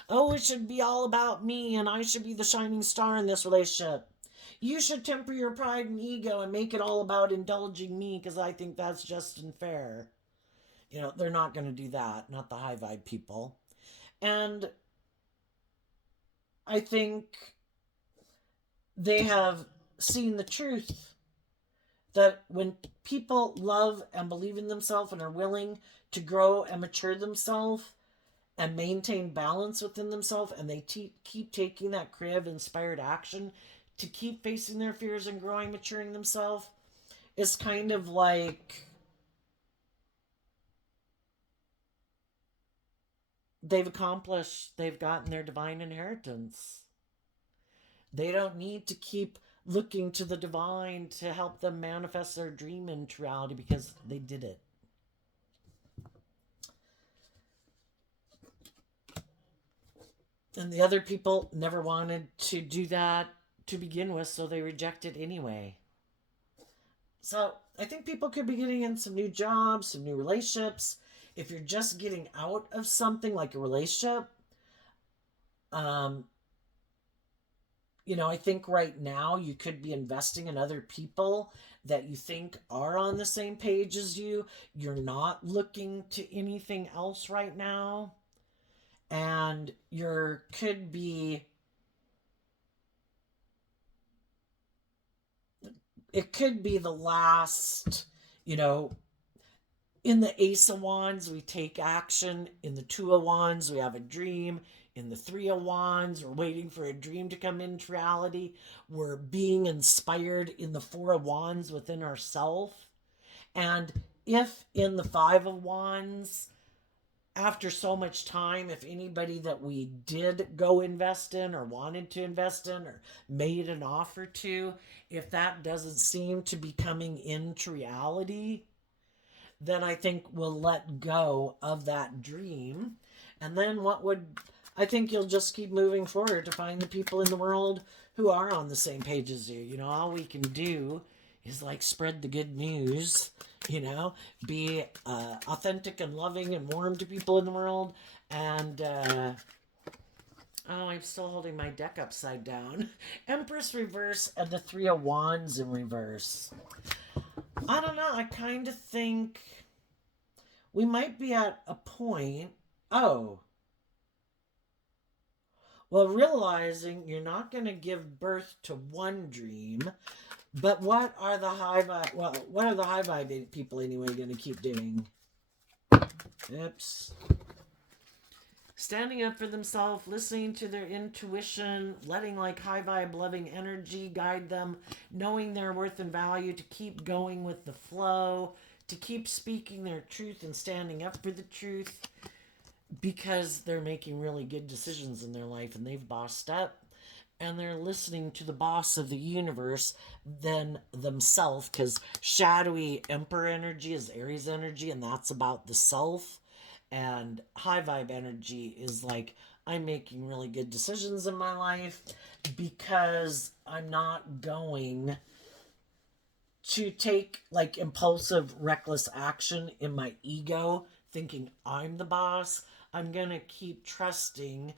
Oh, it should be all about me and I should be the shining star in this relationship. You should temper your pride and ego and make it all about indulging me because I think that's just and fair. They're not going to do that, not the high vibe people. And I think they have seen the truth that when people love and believe in themselves and are willing to grow and mature themselves and maintain balance within themselves, and they keep taking that creative, inspired action to keep facing their fears and growing, maturing themselves, it's kind of like they've gotten their divine inheritance. They don't need to keep looking to the divine to help them manifest their dream into reality because they did it. And the other people never wanted to do that to begin with, so they reject it anyway. So I think people could be getting in some new jobs, some new relationships. If you're just getting out of something like a relationship, I think right now you could be investing in other people that you think are on the same page as you. You're not looking to anything else right now. And it could be the last, in the Ace of Wands, we take action. In the Two of Wands, we have a dream. In the Three of Wands, we're waiting for a dream to come into reality. We're being inspired in the Four of Wands within ourselves. And if in the Five of Wands, after so much time, if anybody that we did go invest in or wanted to invest in or made an offer to, if that doesn't seem to be coming into reality, then I think we'll let go of that dream. And then I think you'll just keep moving forward to find the people in the world who are on the same page as you. All we can do is spread the good news, be authentic and loving and warm to people in the world. And, I'm still holding my deck upside down. Empress reverse and the Three of Wands in reverse. I don't know. I kind of think we might be at a point. Oh. Well, realizing you're not going to give birth to one dream, but what are the high vibe people anyway going to keep doing? Oops. Standing up for themselves, listening to their intuition, letting high vibe loving energy guide them, knowing their worth and value, to keep going with the flow, to keep speaking their truth and standing up for the truth, because they're making really good decisions in their life and they've bossed up and they're listening to the boss of the universe than themselves, because shadowy Emperor energy is Aries energy, and that's about the self. And high vibe energy is like, I'm making really good decisions in my life because I'm not going to take like impulsive, reckless action in my ego, thinking I'm the boss. I'm going to keep trusting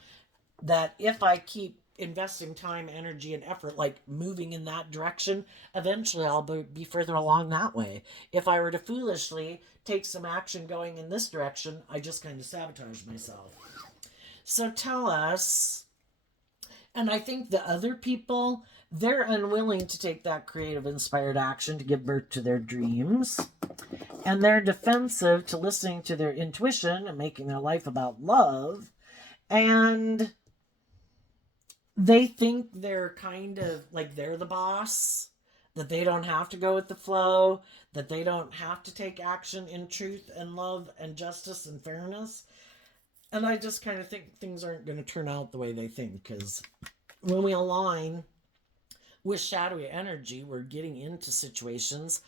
that if I keep investing time, energy, and effort, like moving in that direction, eventually I'll be further along that way. If I were to foolishly take some action going in this direction, I just kind of sabotage myself. So tell us, and I think the other people, they're unwilling to take that creative, inspired action to give birth to their dreams. And they're defensive to listening to their intuition and making their life about love. And they think they're kind of like they're the boss, that they don't have to go with the flow, that they don't have to take action in truth and love and justice and fairness. And I just kind of think things aren't going to turn out the way they think, because when we align with shadowy energy, we're getting into situations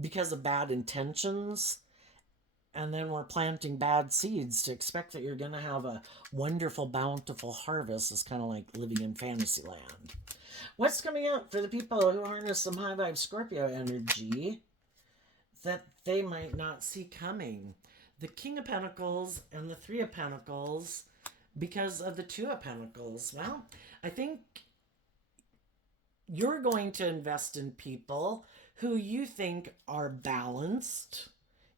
because of bad intentions, and then we're planting bad seeds to expect that you're going to have a wonderful, bountiful harvest. It's kind of like living in fantasy land. What's coming up for the people who harness some high vibe Scorpio energy that they might not see coming? The King of Pentacles and the Three of Pentacles, because of the Two of Pentacles. Well, I think you're going to invest in people who you think are balanced.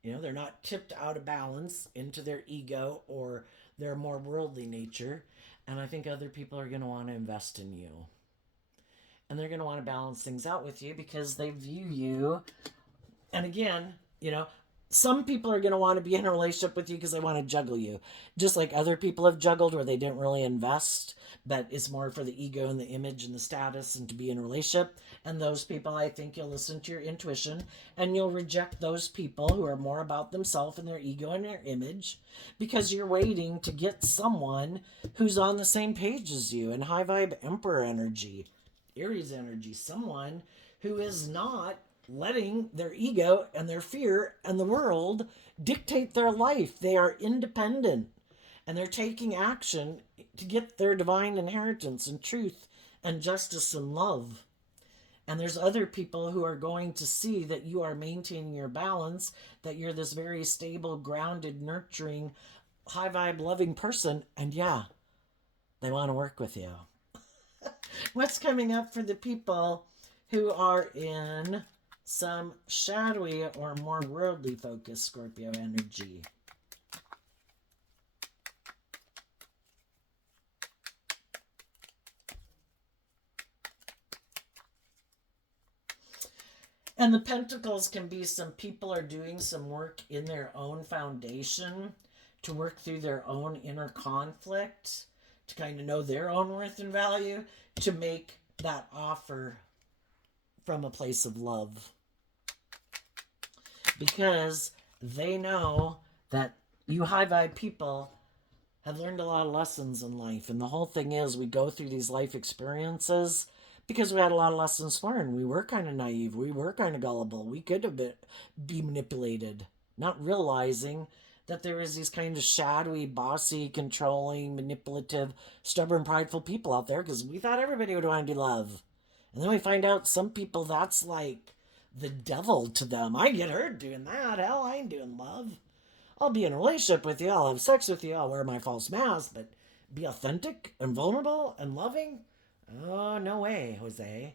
You know, they're not tipped out of balance into their ego or their more worldly nature. And I think other people are going to want to invest in you. And they're going to want to balance things out with you because they view you. And again, you know, some people are going to want to be in a relationship with you because they want to juggle you. Just like other people have juggled where they didn't really invest, but it's more for the ego and the image and the status and to be in a relationship. And those people, I think you'll listen to your intuition and you'll reject those people who are more about themselves and their ego and their image, because you're waiting to get someone who's on the same page as you. And high vibe Emperor energy, Aries energy, someone who is not letting their ego and their fear and the world dictate their life. They are independent and they're taking action to get their divine inheritance and truth and justice and love. And there's other people who are going to see that you are maintaining your balance, that you're this very stable, grounded, nurturing, high vibe, loving person. And yeah, they want to work with you. What's coming up for the people who are in some shadowy or more worldly focused Scorpio energy? And the Pentacles can be some people are doing some work in their own foundation to work through their own inner conflict, to kind of know their own worth and value, to make that offer from a place of love. Because they know that you high vibe people have learned a lot of lessons in life. And the whole thing is we go through these life experiences because we had a lot of lessons learned. We were kind of naive. We were kind of gullible. We could have be manipulated, not realizing that there is these kind of shadowy, bossy, controlling, manipulative, stubborn, prideful people out there, because we thought everybody would want to do love. And then we find out some people, that's like the devil to them. I get hurt doing that. Hell, I ain't doing love. I'll be in a relationship with you. I'll have sex with you. I'll wear my false mask, but be authentic and vulnerable and loving? Oh, no way, Jose.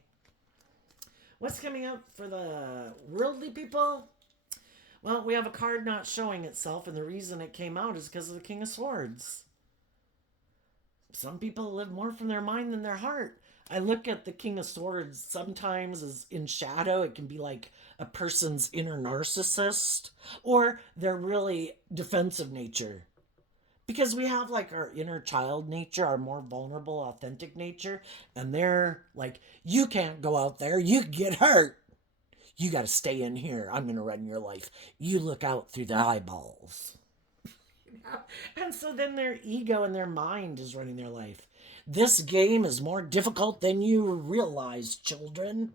What's coming up for the worldly people? Well, we have a card not showing itself, and the reason it came out is because of the King of Swords. Some people live more from their mind than their heart. I look at the King of Swords sometimes as in shadow. It can be like a person's inner narcissist, or their really defensive nature. Because we have like our inner child nature, our more vulnerable, authentic nature, and they're like, you can't go out there, you get hurt. You got to stay in here. I'm going to run your life. You look out through the eyeballs. And so then their ego and their mind is running their life. This game is more difficult than you realize, children.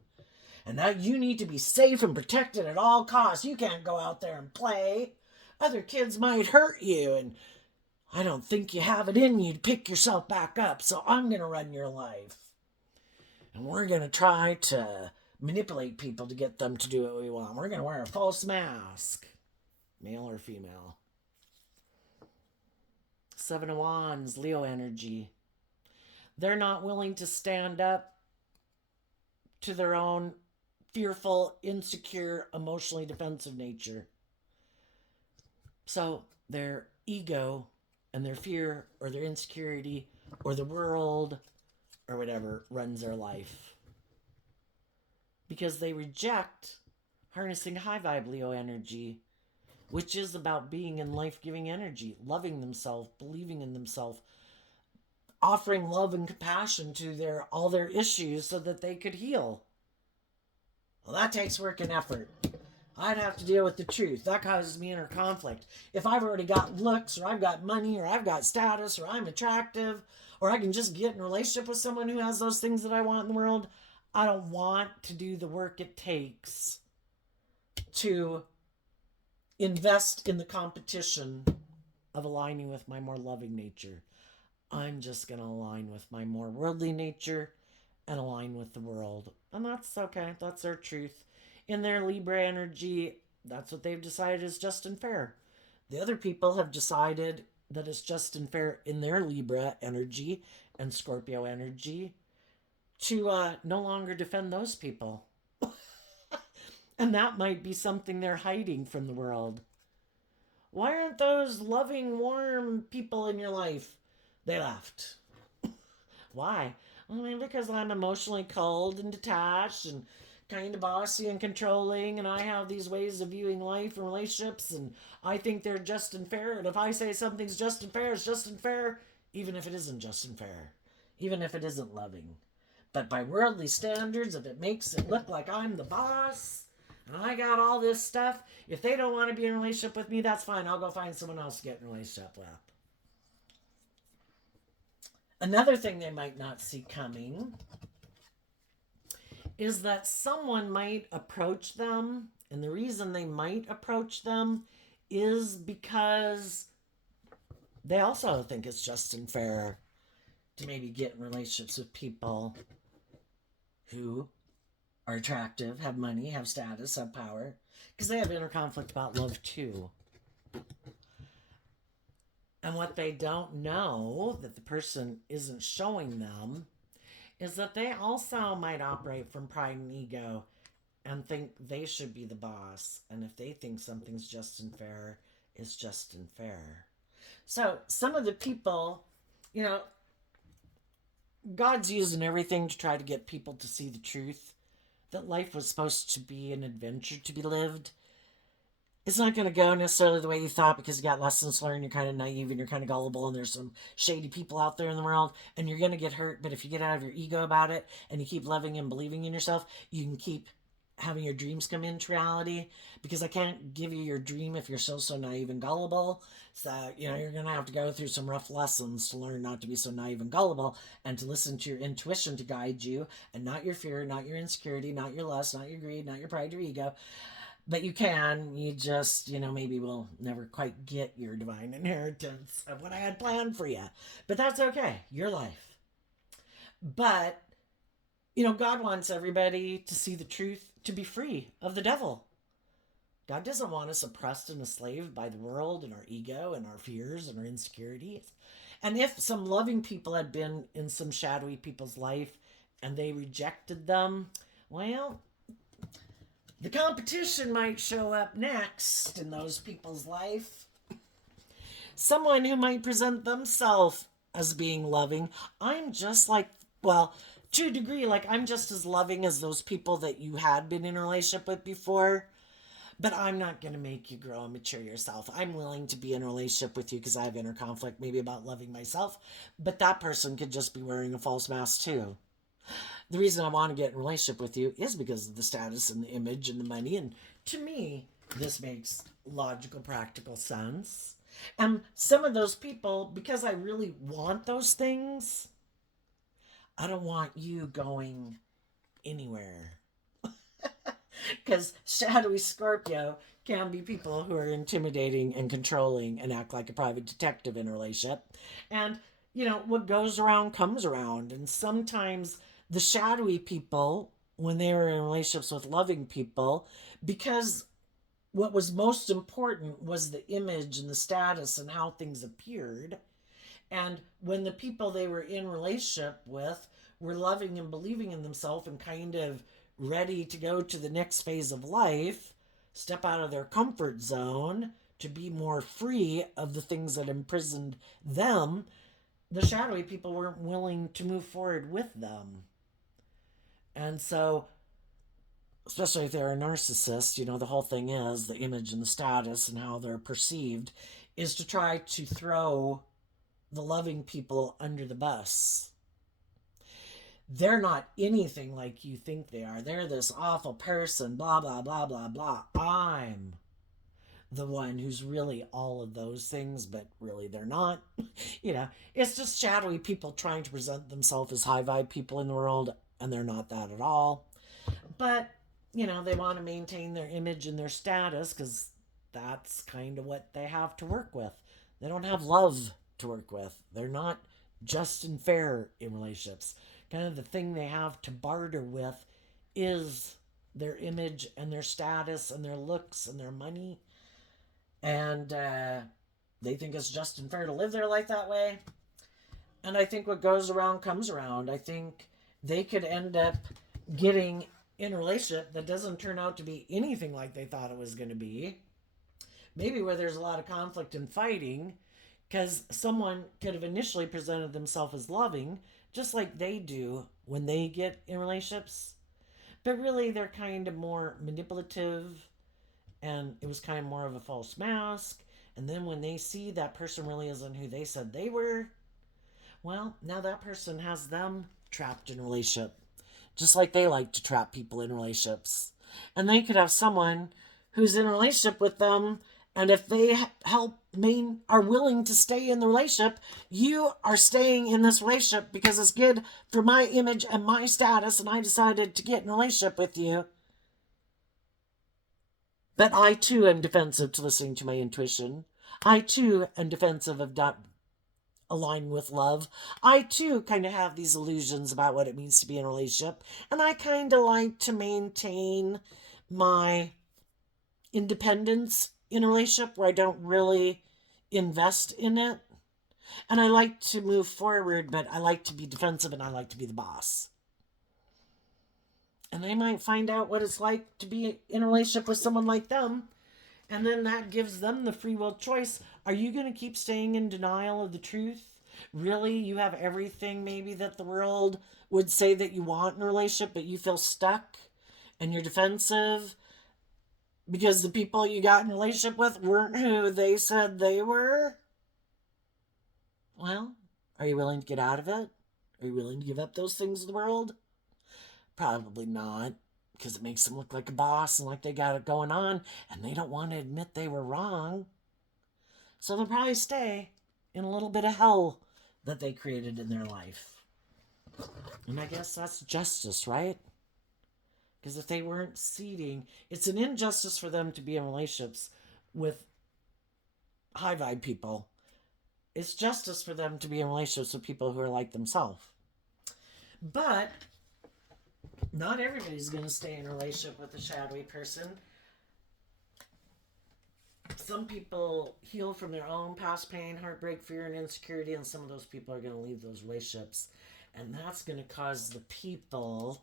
And now you need to be safe and protected at all costs. You can't go out there and play. Other kids might hurt you, and I don't think you have it in you to pick yourself back up, so I'm going to run your life. And we're going to try to manipulate people to get them to do what we want. We're going to wear a false mask, male or female. Seven of Wands, Leo energy. They're not willing to stand up to their own fearful, insecure, emotionally defensive nature. So their ego and their fear or their insecurity or the world or whatever runs their life. Because they reject harnessing high vibe Leo energy, which is about being in life-giving energy, loving themselves, believing in themselves, offering love and compassion to all their issues so that they could heal. Well, that takes work and effort. I'd have to deal with the truth. That causes me inner conflict. If I've already got looks, or I've got money, or I've got status, or I'm attractive, or I can just get in a relationship with someone who has those things that I want in the world, I don't want to do the work it takes to invest in the competition of aligning with my more loving nature. I'm just going to align with my more worldly nature and align with the world. And that's okay. That's their truth. In their Libra energy, that's what they've decided is just and fair. The other people have decided that it's just and fair in their Libra energy and Scorpio energy to no longer defend those people. And that might be something they're hiding from the world. Why aren't those loving, warm people in your life? They left. Why? I mean, because I'm emotionally cold and detached and kind of bossy and controlling, and I have these ways of viewing life and relationships, and I think they're just and fair. And if I say something's just and fair, it's just and fair, even if it isn't just and fair, even if it isn't loving. But by worldly standards, if it makes it look like I'm the boss and I got all this stuff, if they don't want to be in a relationship with me, that's fine. I'll go find someone else to get in a relationship with. Another thing they might not see coming is that someone might approach them, and the reason they might approach them is because they also think it's just and fair to maybe get in relationships with people who are attractive, have money, have status, have power, because they have inner conflict about love too. And what they don't know that the person isn't showing them is that they also might operate from pride and ego and think they should be the boss. And if they think something's just and fair, it's just and fair. So some of the people, God's using everything to try to get people to see the truth, that life was supposed to be an adventure to be lived. It's not going to go necessarily the way you thought because you got lessons to learn. You're kind of naive and you're kind of gullible, and there's some shady people out there in the world, and you're going to get hurt. But if you get out of your ego about it and you keep loving and believing in yourself, you can keep having your dreams come into reality, because I can't give you your dream if you're so naive and gullible. So, you're going to have to go through some rough lessons to learn not to be so naive and gullible and to listen to your intuition to guide you, and not your fear, not your insecurity, not your lust, not your greed, not your pride or ego. But you just, maybe will never quite get your divine inheritance of what I had planned for you. But that's okay. Your life. But, God wants everybody to see the truth, to be free of the devil. God doesn't want us oppressed and enslaved by the world and our ego and our fears and our insecurities. And if some loving people had been in some shadowy people's life and they rejected them, well, the competition might show up next in those people's life. Someone who might present themselves as being loving. I'm just to a degree, I'm just as loving as those people that you had been in a relationship with before. But I'm not going to make you grow and mature yourself. I'm willing to be in a relationship with you because I have inner conflict, maybe about loving myself. But that person could just be wearing a false mask too. The reason I want to get in a relationship with you is because of the status and the image and the money. And to me, this makes logical, practical sense. And some of those people, because I really want those things, I don't want you going anywhere. Because shadowy Scorpio can be people who are intimidating and controlling and act like a private detective in a relationship. And, what goes around comes around. And sometimes the shadowy people, when they were in relationships with loving people, because what was most important was the image and the status and how things appeared. And when the people they were in relationship with were loving and believing in themselves and kind of ready to go to the next phase of life, step out of their comfort zone to be more free of the things that imprisoned them, the shadowy people weren't willing to move forward with them. And so, especially if they're a narcissist, the whole thing is the image and the status and how they're perceived is to try to throw the loving people under the bus. They're not anything like you think they are. They're this awful person, blah, blah, blah, blah, blah. I'm the one who's really all of those things, but really they're not. It's just shadowy people trying to present themselves as high vibe people in the world, and they're not that at all. But, they want to maintain their image and their status because that's kind of what they have to work with. They don't have love to work with. They're not just and fair in relationships. Kind of the thing they have to barter with is their image and their status and their looks and their money. And they think it's just and fair to live their life that way. And I think what goes around comes around. I think they could end up getting in a relationship that doesn't turn out to be anything like they thought it was going to be. Maybe where there's a lot of conflict and fighting, because someone could have initially presented themselves as loving, just like they do when they get in relationships. But really, they're kind of more manipulative, and it was kind of more of a false mask. And then when they see that person really isn't who they said they were, well, now that person has them trapped in a relationship, just like they like to trap people in relationships. And they could have someone who's in a relationship with them, and if they are willing to stay in the relationship, you are staying in this relationship because it's good for my image and my status, and I decided to get in a relationship with you. But I too am defensive to listening to my intuition. I too am defensive of not aligning with love. I too kind of have these illusions about what it means to be in a relationship. And I kind of like to maintain my independence in a relationship where I don't really invest in it. And I like to move forward, but I like to be defensive and I like to be the boss. And they might find out what it's like to be in a relationship with someone like them. And then that gives them the free will choice. Are you going to keep staying in denial of the truth? Really? You have everything maybe that the world would say that you want in a relationship, but you feel stuck and you're defensive because the people you got in a relationship with weren't who they said they were? Well, are you willing to get out of it? Are you willing to give up those things in the world? Probably not, because it makes them look like a boss and like they got it going on, and they don't want to admit they were wrong. So they'll probably stay in a little bit of hell that they created in their life. And I guess that's justice, right? Because if they weren't seeding, it's an injustice for them to be in relationships with high vibe people. It's justice for them to be in relationships with people who are like themselves. But not everybody's going to stay in a relationship with a shadowy person. Some people heal from their own past pain, heartbreak, fear, and insecurity, and some of those people are going to leave those relationships. And that's going to cause the people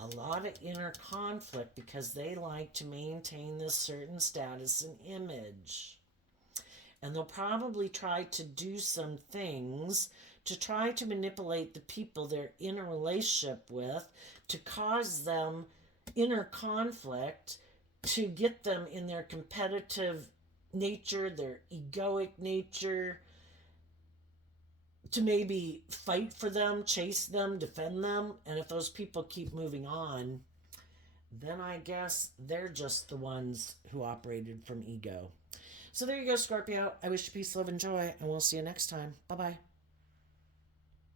a lot of inner conflict because they like to maintain this certain status and image. And they'll probably try to do some things to try to manipulate the people they're in a relationship with to cause them inner conflict, to get them in their competitive nature, their egoic nature, to maybe fight for them, chase them, defend them. And if those people keep moving on, then I guess they're just the ones who operated from ego. So there you go, Scorpio. I wish you peace, love, and joy, and we'll see you next time. Bye-bye.